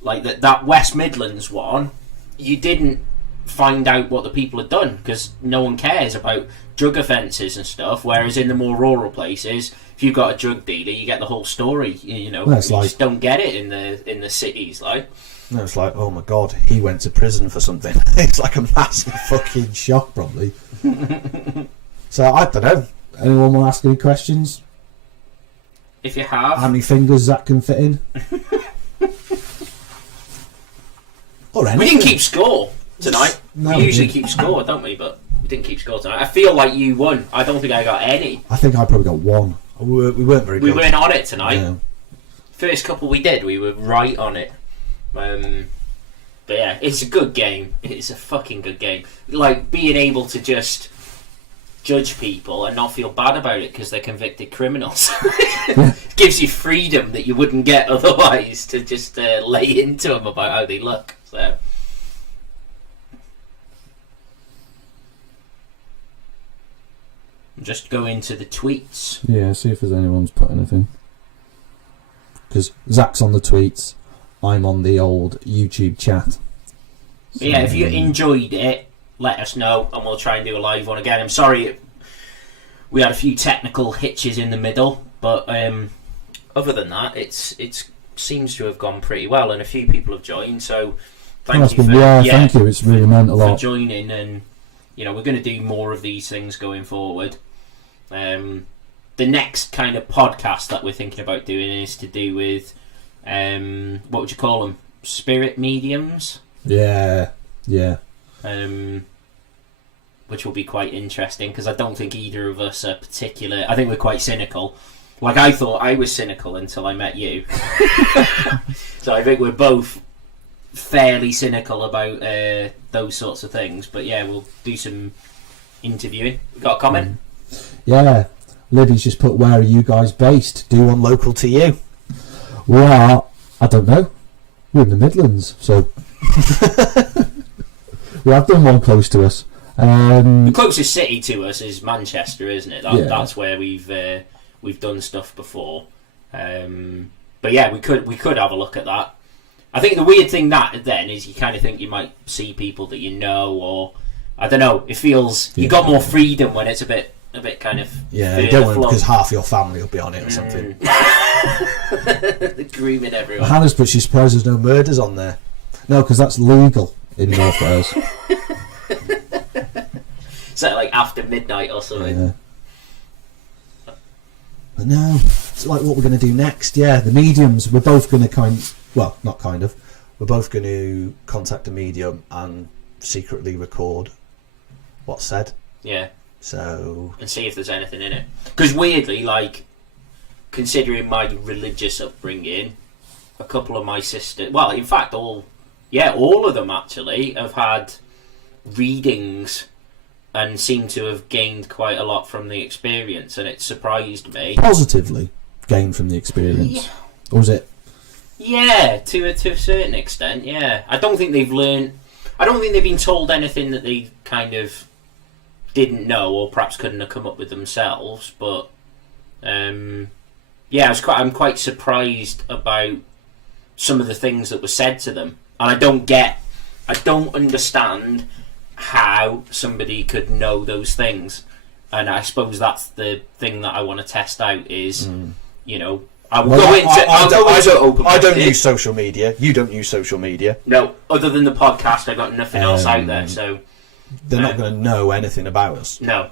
Like that West Midlands one, you didn't find out what the people have done, because no one cares about drug offences and stuff, whereas in the more rural places, if you've got a drug dealer, you get the whole story, you know. Well, it's you like- just don't get it in the cities, like. No, it's like, oh my god, he went to prison for something. It's like a massive fucking shock, probably. So, I don't know. Anyone want to ask any questions? If you have... How many fingers Zach can fit in? Or anything. We didn't keep score tonight. No, we we usually didn't. keep score, don't we? But we didn't keep score tonight. I feel like you won. I don't think I got any. I think I probably got one. We weren't very We good. weren't on it tonight. Yeah. First couple we did, we were right on it. But yeah, it's a good game. It's a fucking good game. Like, being able to just judge people and not feel bad about it because they're convicted criminals gives you freedom that you wouldn't get otherwise, to just lay into them about how they look. So just go into the tweets. Yeah, see if there's anyone's put anything. Because Zach's on the tweets, I'm on the old YouTube chat. But yeah, if you enjoyed it, let us know and we'll try and do a live one again. I'm sorry we had a few technical hitches in the middle, but other than that, it seems to have gone pretty well, and a few people have joined. So thank you for thank you. It's really meant a for lot. joining, and you know, we're going to do more of these things going forward. The next kind of podcast that we're thinking about doing is to do with what would you call them? Spirit mediums. Yeah. Which will be quite interesting, because I don't think either of us are particular. I think we're quite cynical. Like, I thought I was cynical until I met you. So I think we're both fairly cynical about those sorts of things. But yeah, we'll do some interviewing. Got a comment? Yeah. Liddy's just put, where are you guys based? Do one local to you. We are, I don't know. We're in the Midlands, so we have done one close to us. The closest city to us is Manchester, isn't it? Yeah. That's where we've done stuff before. But yeah, we could have a look at that. I think the weird thing that then is you kind of think you might see people that you know, or I don't know. It feels you got more freedom when it's a bit kind of Yeah, you don't want, because half your family will be on it or something. They're grooming everyone. Hannah's, but she's surprised there's no murders on there. No, because that's legal in North Wales. So like after midnight or something. Yeah. But no, it's like what we're going to do next. Yeah, the mediums. We're both going to we're both going to contact a medium and secretly record what's said. Yeah. So And see if there's anything in it. Because weirdly, like, considering my religious upbringing, a couple of my sisters, well, in fact, all of them actually have had readings and seem to have gained quite a lot from the experience, and it surprised me. positively gained from the experience, or was it? Yeah, to a certain extent, yeah. I don't think they've been told anything that they kind of didn't know, or perhaps couldn't have come up with themselves, but yeah, I'm quite surprised about some of the things that were said to them, and I don't understand how somebody could know those things, and I suppose that's the thing that I want to test out is, you know, I don't use social media. You don't use social media. No, other than the podcast, I got nothing else out there, so They're not going to know anything about us. no.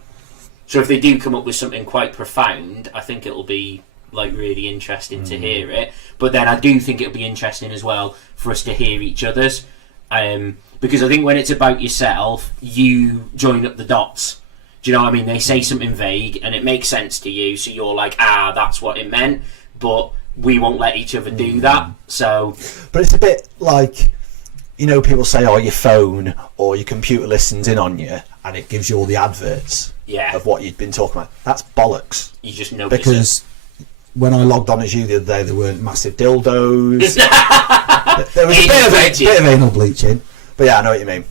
So if they do come up with something quite profound, I think it'll be like really interesting to hear it. But then I do think it'll be interesting as well for us to hear each other's, because I think when it's about yourself, you join up the dots. Do you know what I mean? They say something vague and it makes sense to you, so you're like, that's what it meant. But we won't let each other do that. So, But it's a bit like, you know, people say, your phone or your computer listens in on you and it gives you all the adverts yeah, of what you'd been talking about. That's bollocks. you just notice Because when I logged on as you the other day, there weren't massive dildos. There was a bit of anal bleaching. But yeah, I know what you mean.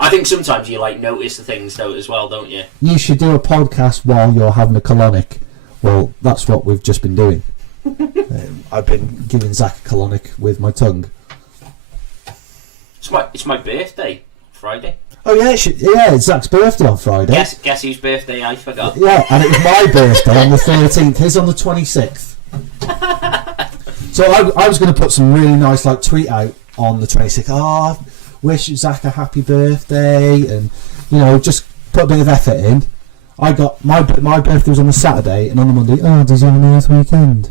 I think sometimes you like notice the things though as well, don't you? You should do a podcast while you're having a colonic. Well, that's what we've just been doing. I've been giving Zach a colonic with my tongue. It's my birthday Friday. Oh yeah, it's Zach's birthday on Friday. Guess whose birthday I forgot. Yeah, and it was my birthday on the 13th. His on the 26th. So I was going to put some really nice like tweet out on the 26th. Oh, wish Zach a happy birthday, and just put a bit of effort in. I got my birthday was on the Saturday, and on the Monday, does he have a nice weekend?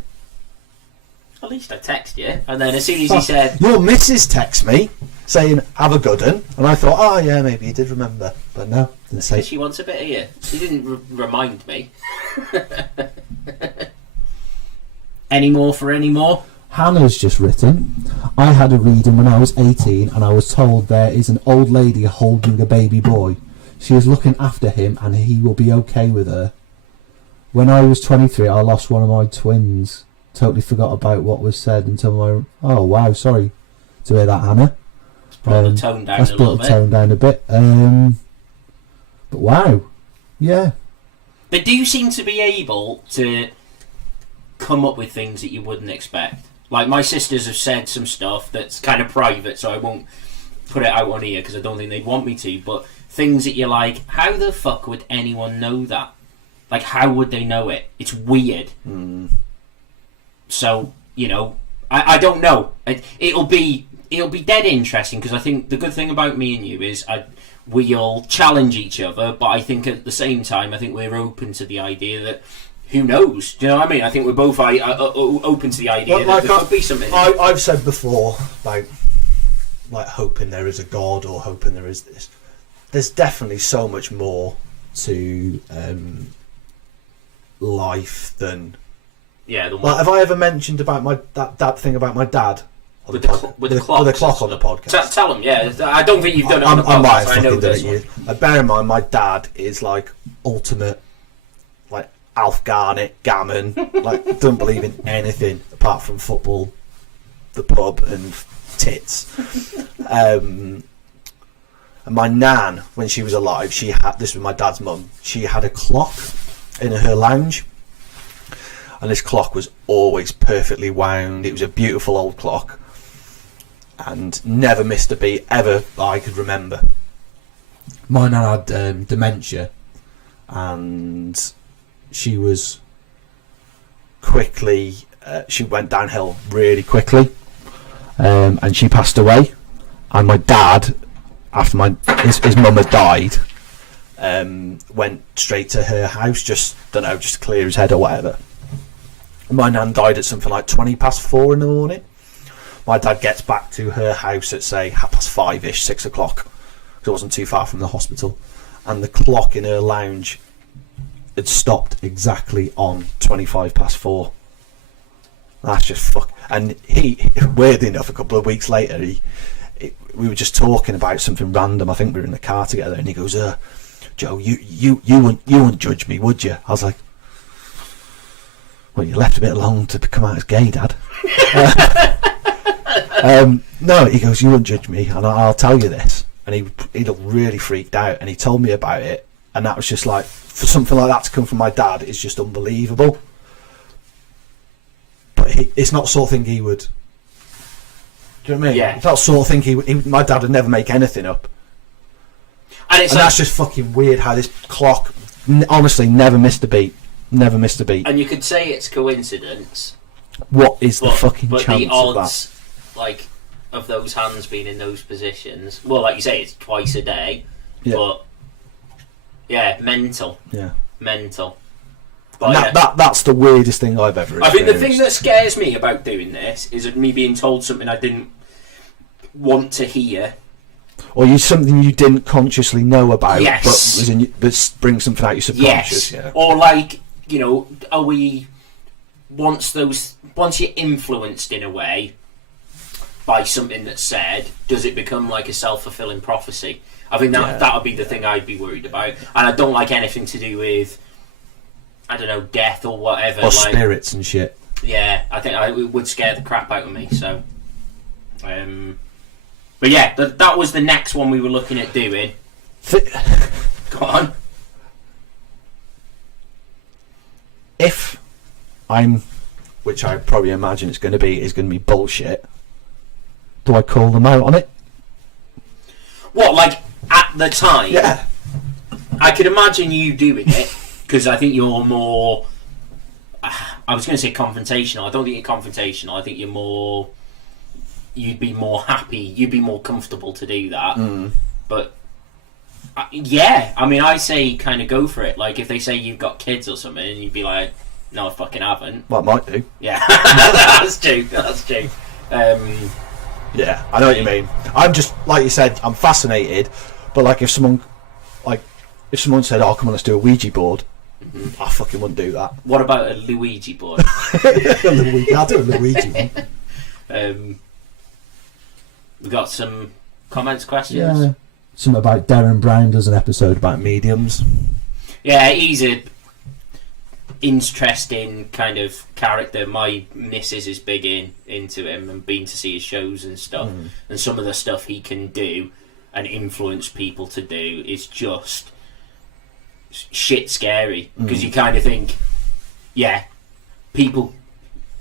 At least I text you, and then as soon as he said, your missus texted me saying have a good one, and I thought, oh yeah, maybe he did remember, but no, didn't say. she wants a bit of you. She didn't remind me. Any more? Hannah's just written, I had a reading when I was 18 and I was told there is an old lady holding a baby boy. She is looking after him and he will be okay with her. When I was 23 I lost one of my twins. Totally forgot about what was said until my... Oh wow, sorry to hear that, Hannah. Brought the tone down a little bit. Brought the tone down a bit. But wow. Yeah. They do seem to be able to come up with things that you wouldn't expect. Like, my sisters have said some stuff that's kind of private, so I won't put it out on here because I don't think they'd want me to, but things that you're like, how the fuck would anyone know that? Like, how would they know it? It's weird. So, I don't know. It'll be dead interesting, because I think the good thing about me and you is we'll challenge each other, but I think at the same time, I think we're open to the idea that who knows? Do you know what I mean? I think we're both open to the idea that there could be something. I've said before about like hoping there is a God or hoping there is this. There's definitely so much more to life than. Yeah. Like, have I ever mentioned about that thing about my dad? With the clock on the podcast. Tell them, yeah. I don't think you've done it on the podcast. I might have I know fucking done this it. Bear in mind, my dad is like ultimate, like Alf Garnett, gammon. Like, don't believe in anything apart from football, the pub, and tits. And my nan, when she was alive, this was my dad's mum. She had a clock in her lounge, and this clock was always perfectly wound. It was a beautiful old clock, and never missed a beat ever I could remember. My nan had dementia, and she was quickly she went downhill really quickly, and she passed away. And my dad, after his mum had died, went straight to her house, just to clear his head or whatever. My nan died at something like 4:20 in the morning. My dad gets back to her house at, say, 5:30ish, 6 o'clock, because it wasn't too far from the hospital, and the clock in her lounge had stopped exactly on 4:25. That's just fuck. And he, weirdly enough, a couple of weeks later, we were just talking about something random. I think we were in the car together, and he goes, "Joe, you wouldn't judge me, would you?" I was like, "Well, you left a bit long to come out as gay, Dad." No, he goes, "You wouldn't judge me, and I'll tell you this." And he looked really freaked out, and he told me about it, and that was just like, for something like that to come from my dad is just unbelievable. But it's not the sort of thing he would. Do you know what I mean? Yeah. It's not the sort of thing my dad would never make anything up. And that's just fucking weird how this clock honestly never missed a beat. Never missed a beat. And you could say it's coincidence. What is the fucking chance the odds, of that? like, of those hands being in those positions, well, like you say, it's twice a day, but yeah, mental. Yeah. Mental. But that's the weirdest thing I've ever experienced. I think the thing that scares me about doing this is me being told something I didn't want to hear. Or something you didn't consciously know about, yes, but bring something out your subconscious. Yes. Yeah. Or like, are we once you're influenced in a way by something that's said, does it become like a self-fulfilling prophecy? I think that would be the thing I'd be worried about, and I don't like anything to do with, I don't know, death or whatever, or spirits and shit. Yeah, I think it would scare the crap out of me. So, but yeah, that was the next one we were looking at doing. Go on. If which I probably imagine it's going to be bullshit, do I call them out on it? What, like at the time, Yeah. I could imagine you doing it because I think you're more. I was going to say confrontational. I don't think you're confrontational. I think you're more. You'd be more happy. You'd be more comfortable to do that. But yeah, I mean, I say kind of go for it. Like if they say you've got kids or something, and you'd be like, "No, I fucking haven't." Well, I might do. Yeah, that's true. That's true. Yeah, I know what you mean. I'm just, like you said, I'm fascinated. But like if someone said, "Oh, come on, let's do a Ouija board," I fucking wouldn't do that. What about a Luigi board? I'll do a Luigi one. We got some comments, questions. Yeah. Something about Darren Brown does an episode about mediums. Yeah, he's a interesting kind of character. My missus is big into him and been to see his shows and stuff. And some of the stuff he can do and influence people to do is just shit scary. Because you kind of think, yeah,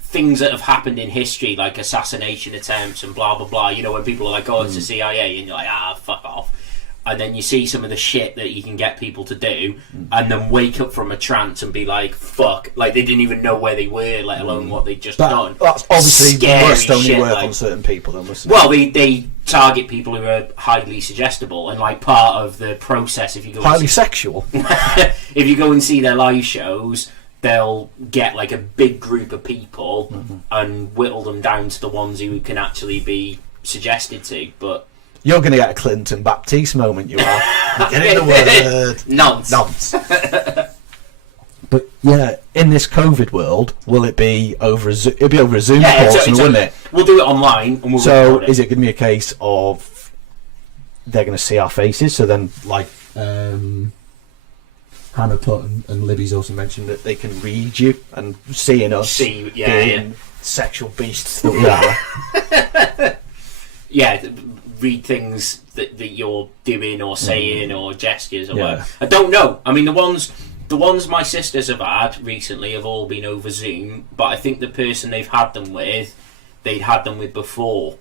things that have happened in history, like assassination attempts and blah blah blah, you know, when people are like, "Oh, it's the CIA," and you're like, "Ah, fuck off." And then you see some of the shit that you can get people to do, and then wake up from a trance and be like, "Fuck!" Like they didn't even know where they were, let alone what they'd just done. That's obviously Scary must only shit, work like- on certain people, then, mustn't it? Well, they target people who are highly suggestible, and like part of the process, if you go Highly sexual. if you go and see their live shows, they'll get like a big group of people and whittle them down to the ones who can actually be suggested to. But You're going to get a Clinton Baptiste moment, you are. Get in the word. nonce. But yeah, in this COVID world, will it be over a Zoom? It'll be over a Zoom Yeah, call, it's wouldn't it? We'll do it online and we'll So record it. is it going to be a case of they're going to see our faces? So then, Like Hannah put and Libby's also mentioned that they can read you and seeing us See, yeah, being sexual beasts that we are. yeah, read things that you're doing or saying or gestures or Yeah. whatever. I don't know. I mean, the ones my sisters have had recently have all been over Zoom, but I think the person they've had them with, they'd had them with before.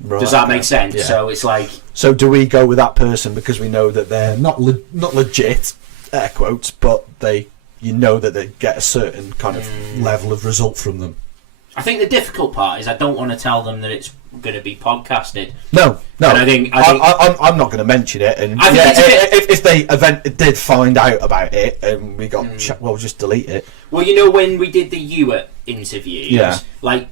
Right, Does that okay. make sense? Yeah. So it's like, So do we go with that person because we know that they're not legit, air quotes, but you know that they get a certain kind of level of result from them. I think the difficult part is I don't want to tell them that it's going to be podcasted. No. And I think I'm not going to mention it. And I think if they did find out about it and we got well, just delete it. Well, you know when we did the Ewart interviews, Yeah. like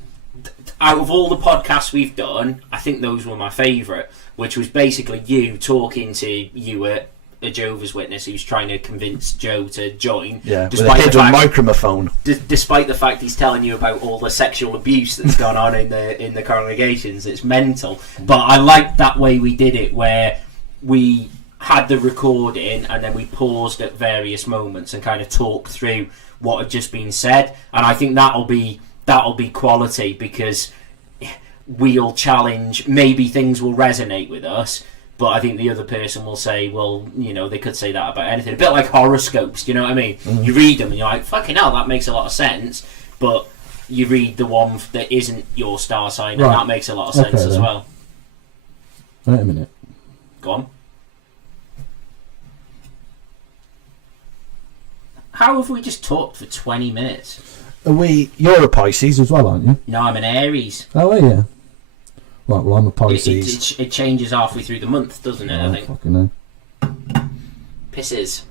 out of all the podcasts we've done, I think those were my favourite, which was basically you talking to Ewart, a Jehovah's Witness who's trying to convince Joe to join. Yeah, with a despite the hidden fact, microphone. despite the fact he's telling you about all the sexual abuse that's gone on in the congregations. It's mental. But I liked that way we did it, where we had the recording and then we paused at various moments and kind of talked through what had just been said. And I think that'll be quality, because we'll challenge, maybe things will resonate with us, but I think the other person will say, well, you know, they could say that about anything. A bit like horoscopes, do you know what I mean? You read them and you're like, fucking hell, that makes a lot of sense. But you read the one that isn't your star sign, and Right. that makes a lot of sense Okay, as then. well. Wait a minute. Go on. How have we just talked for 20 minutes? You're a Pisces. Pisces as well, aren't you? No, I'm an Aries. Oh, yeah. Right, well, I'm a Pisces. It changes halfway through the month, doesn't it, I think? Fucking hell. Pisses.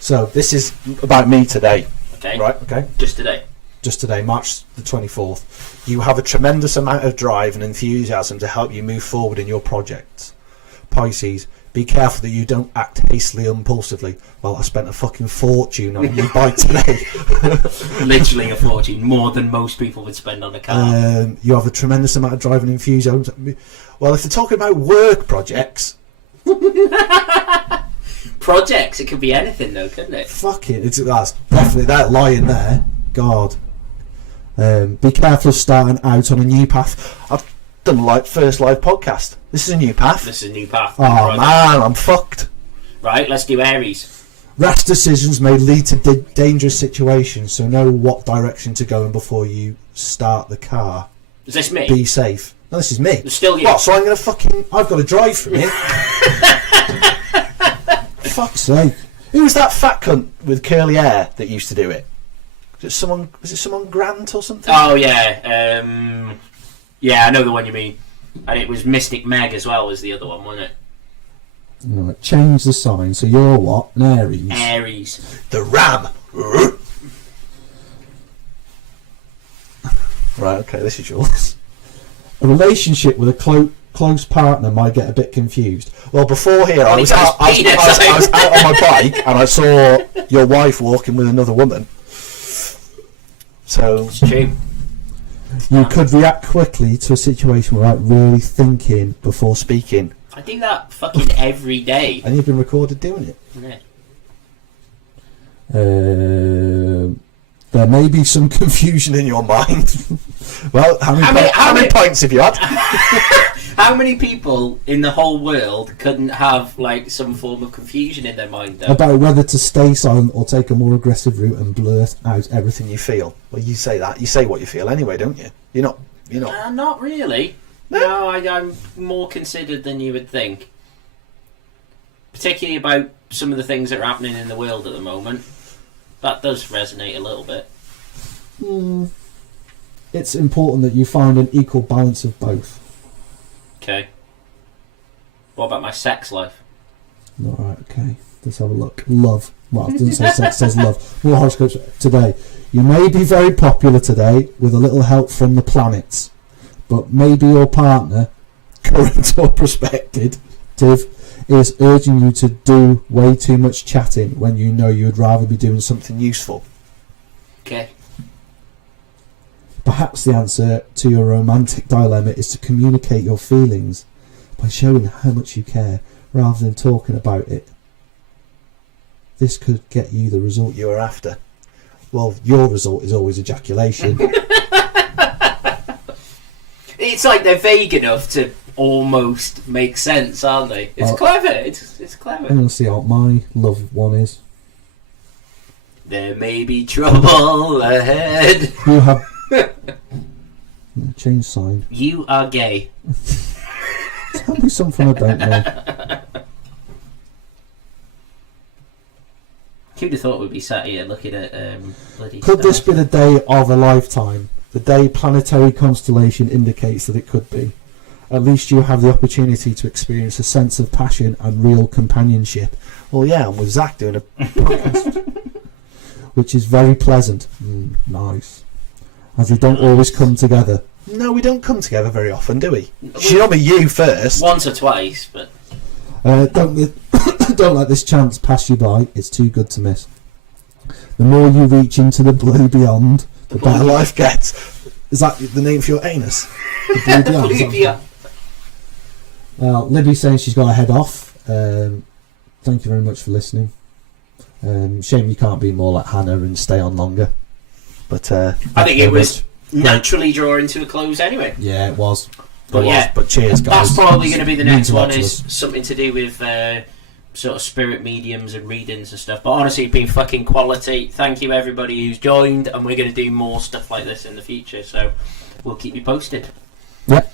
So this is about me today. Okay. Right, okay. Just today. Just today, March the 24th. You have a tremendous amount of drive and enthusiasm to help you move forward in your projects. Pisces, be careful that you don't act hastily or impulsively. Well, I spent a fucking fortune on your bike today. Literally a fortune, more than most people would spend on a car. You have a tremendous amount of drive and enthusiasm. Well, if they're talking about work projects, Projects, it could be anything though, couldn't it? fuck it. That's definitely that lying there. God. Be careful of starting out on a new path. I've done first live podcast. This is a new path. This is a new path. Oh, Project. Man, I'm fucked. Right, let's do Aries. Rash decisions may lead to dangerous situations, so know what direction to go in before you start the car. Is this me? Be safe. No, this is me. It's still you. What? So I'm gonna I've got to drive from here. Fuck's sake! Who was that fat cunt with curly hair that used to do it? Was it someone Grant or something? Oh yeah, yeah, I know the one you mean. And it was Mystic Meg as well, was the other one, wasn't it? Right, change the sign. So you're what? An Aries. Aries. The Ram. Right, okay, this is yours. A relationship with a close partner might get a bit confused. Well, before here, I was out on my bike and I saw your wife walking with another woman. So It's true. You could react quickly to a situation without really thinking before speaking. I do that fucking every day. And you've been recorded doing it. Yeah. There may be some confusion in your mind. Well, how many points have you had? How many people in the whole world couldn't have like some form of confusion in their mind though? About whether to stay silent or take a more aggressive route and blurt out Everything you feel. Well, you say that. You say what you feel anyway, don't you? You're not. Not really. No, I'm more considered than you would think. Particularly about some of the things that are happening in the world at the moment. That does resonate a little bit. It's important that you find an equal balance of both. Okay. What about my sex life? Alright, okay. Let's have a look. Love. Well, it doesn't say sex, it says love. More horoscopes today. You may be very popular today with a little help from the planets, but maybe your partner, current or prospective, is urging you to do way too much chatting when you know you would rather be doing something useful. Okay. Perhaps the answer to your romantic dilemma is to communicate your feelings by showing how much you care rather than talking about it. This could get you the result you are after. Well, your result is always ejaculation. It's like they're vague enough to almost make sense, aren't they? It's clever. It's clever. I'm going to see what my love one is. There may be trouble ahead. You have... Change sign. You are gay. Tell me something I don't know. Who'd have thought we'd be sat here looking at bloody Could stars? this be the day of a lifetime? The day planetary constellation indicates that it could be. At least you have the opportunity to experience a sense of passion and real companionship. Well, yeah, I'm with Zach doing a podcast. Which is very pleasant. Nice. As they don't always come together. No, we don't come together very often, do we? Should not be you first. Once or twice, but... Don't let this chance pass you by. It's too good to miss. The more you reach into the blue beyond, the better life gets. Is that the name for your anus? The blue beyond. Blue beyond. Well, Libby's saying she's got to head off. Thank you very much for listening. Shame you can't be more like Hannah and stay on longer. But I think it was naturally drawing to a close anyway. Yeah, it was. But But cheers, guys. That's probably going to be the Means next a lot one, to is something to do with sort of spirit mediums and readings and stuff. But honestly, it's been fucking quality. Thank you everybody who's joined, and we're going to do more stuff like this in the future, so we'll keep you posted. Yep.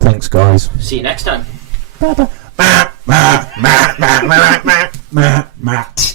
Thanks, guys. See you next time. Bye bye.